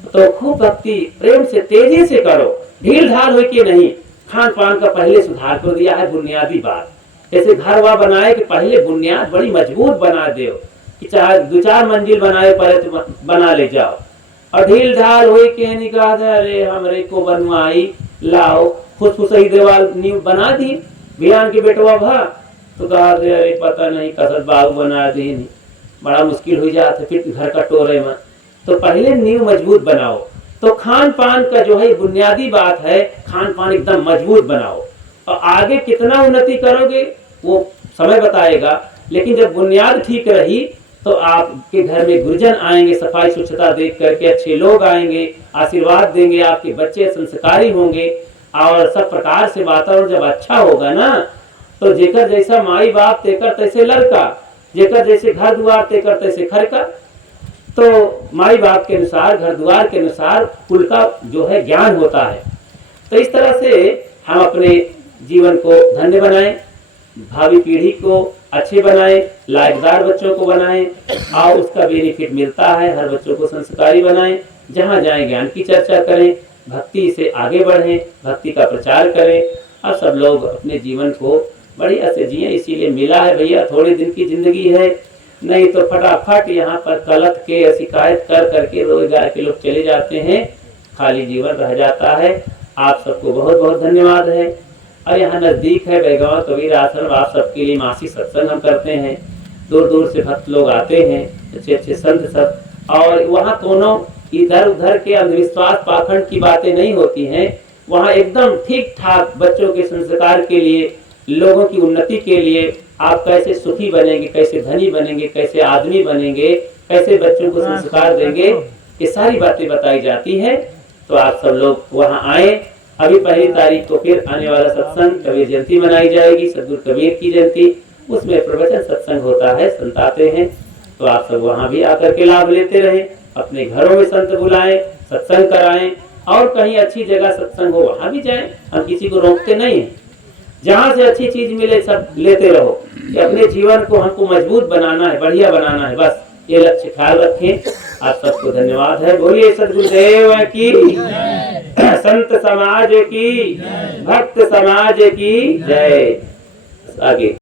तो खूब भक्ति प्रेम से तेजी से करो, ढील ढाल हो के नहीं। खान पान का पहले सुधार कर दिया है, बुनियादी बात। ऐसे घर वा बनाए कि पहले बुनियाद बड़ी मजबूत बना दो, कि चाहे 2-4 मंजिल बनाए पहले तो बना ले जाओ, और ढील ढाल हो के निकाह दे, अरे हमरे को बनवाई लाओ, खुद ही दीवार नींव बना दी, बियान के बेटवा भा तो कहा अरे पता नहीं कसर बाबू बना दी, बड़ा मुश्किल हो जाता फिर घर का टोरे में। तो पहले नींव मजबूत बनाओ। तो खान पान का जो है बुनियादी बात है, खान पान एकदम मजबूत बनाओ, और आगे कितना उन्नति करोगे वो समय बताएगा। लेकिन जब बुनियाद ठीक रही तो आपके घर में गुरुजन आएंगे, सफाई स्वच्छता देख करके अच्छे लोग आएंगे, आशीर्वाद देंगे, आपके बच्चे संस्कारी होंगे, और सब प्रकार से वातावरण जब अच्छा होगा ना, तो जेकर जैसा माई बाप तेकर तैसे लड़का, जेकर जैसे घर द्वार तेकर तैसे घर का। तो माई बाप के अनुसार, घर द्वार के अनुसार कुल का जो है ज्ञान होता है। तो इस तरह से हम अपने जीवन को धन्य बनाएं, भावी पीढ़ी को अच्छे बनाएं, लायकदार बच्चों को बनाएं, और उसका बेनिफिट मिलता है। हर बच्चों को संस्कारी बनाएं, जहाँ जाएं ज्ञान की चर्चा करें, भक्ति से आगे बढ़ें, भक्ति का प्रचार करें, और सब लोग अपने जीवन को बढ़िया से जिए। इसीलिए मिला है भैया, थोड़े दिन की जिंदगी है, नहीं तो फटाफट यहाँ पर कलत के शिकायत कर करके रोजगार के लोग चले जाते हैं, खाली जीवन रह जाता है। आप सबको बहुत बहुत धन्यवाद है। और यहाँ नजदीक है बैगांव कबीर आश्रम, आप सबके लिए मासिक सत्संग हम करते हैं। दूर दूर से भक्त लोग आते हैं, अच्छे अच्छे संत सब, और वहाँ कोनो इधर उधर के अंधविश्वास पाखंड की बातें नहीं होती हैं। वहाँ एकदम ठीक ठाक बच्चों के संस्कार के लिए, लोगों की उन्नति के लिए, आप कैसे सुखी बनेंगे, कैसे धनी बनेंगे, कैसे आदमी बनेंगे, कैसे बच्चों को संस्कार देंगे, ये सारी बातें बताई जाती हैं। तो आप सब लोग वहाँ आए। अभी 1 तारीख को फिर आने वाला सत्संग कबीर जयंती मनाई जाएगी, सदगुरु कबीर की जयंती, उसमें प्रवचन सत्संग होता है, संत आते हैं। तो आप सब वहाँ भी आकर के लाभ लेते रहें, अपने घरों में संत बुलाएं, सत्संग कराएं, और कहीं अच्छी जगह सत्संग हो वहाँ भी जाएं। हम किसी को रोकते नहीं है, जहाँ से अच्छी चीज मिले सब लेते रहो। कि अपने जीवन को हमको मजबूत बनाना है, बढ़िया बनाना है, बस ये लक्ष्य ख्याल रखें। आप सबको धन्यवाद है। बोलिए सदगुरुदेव की, संत समाज की, भक्त समाज की जय। आगे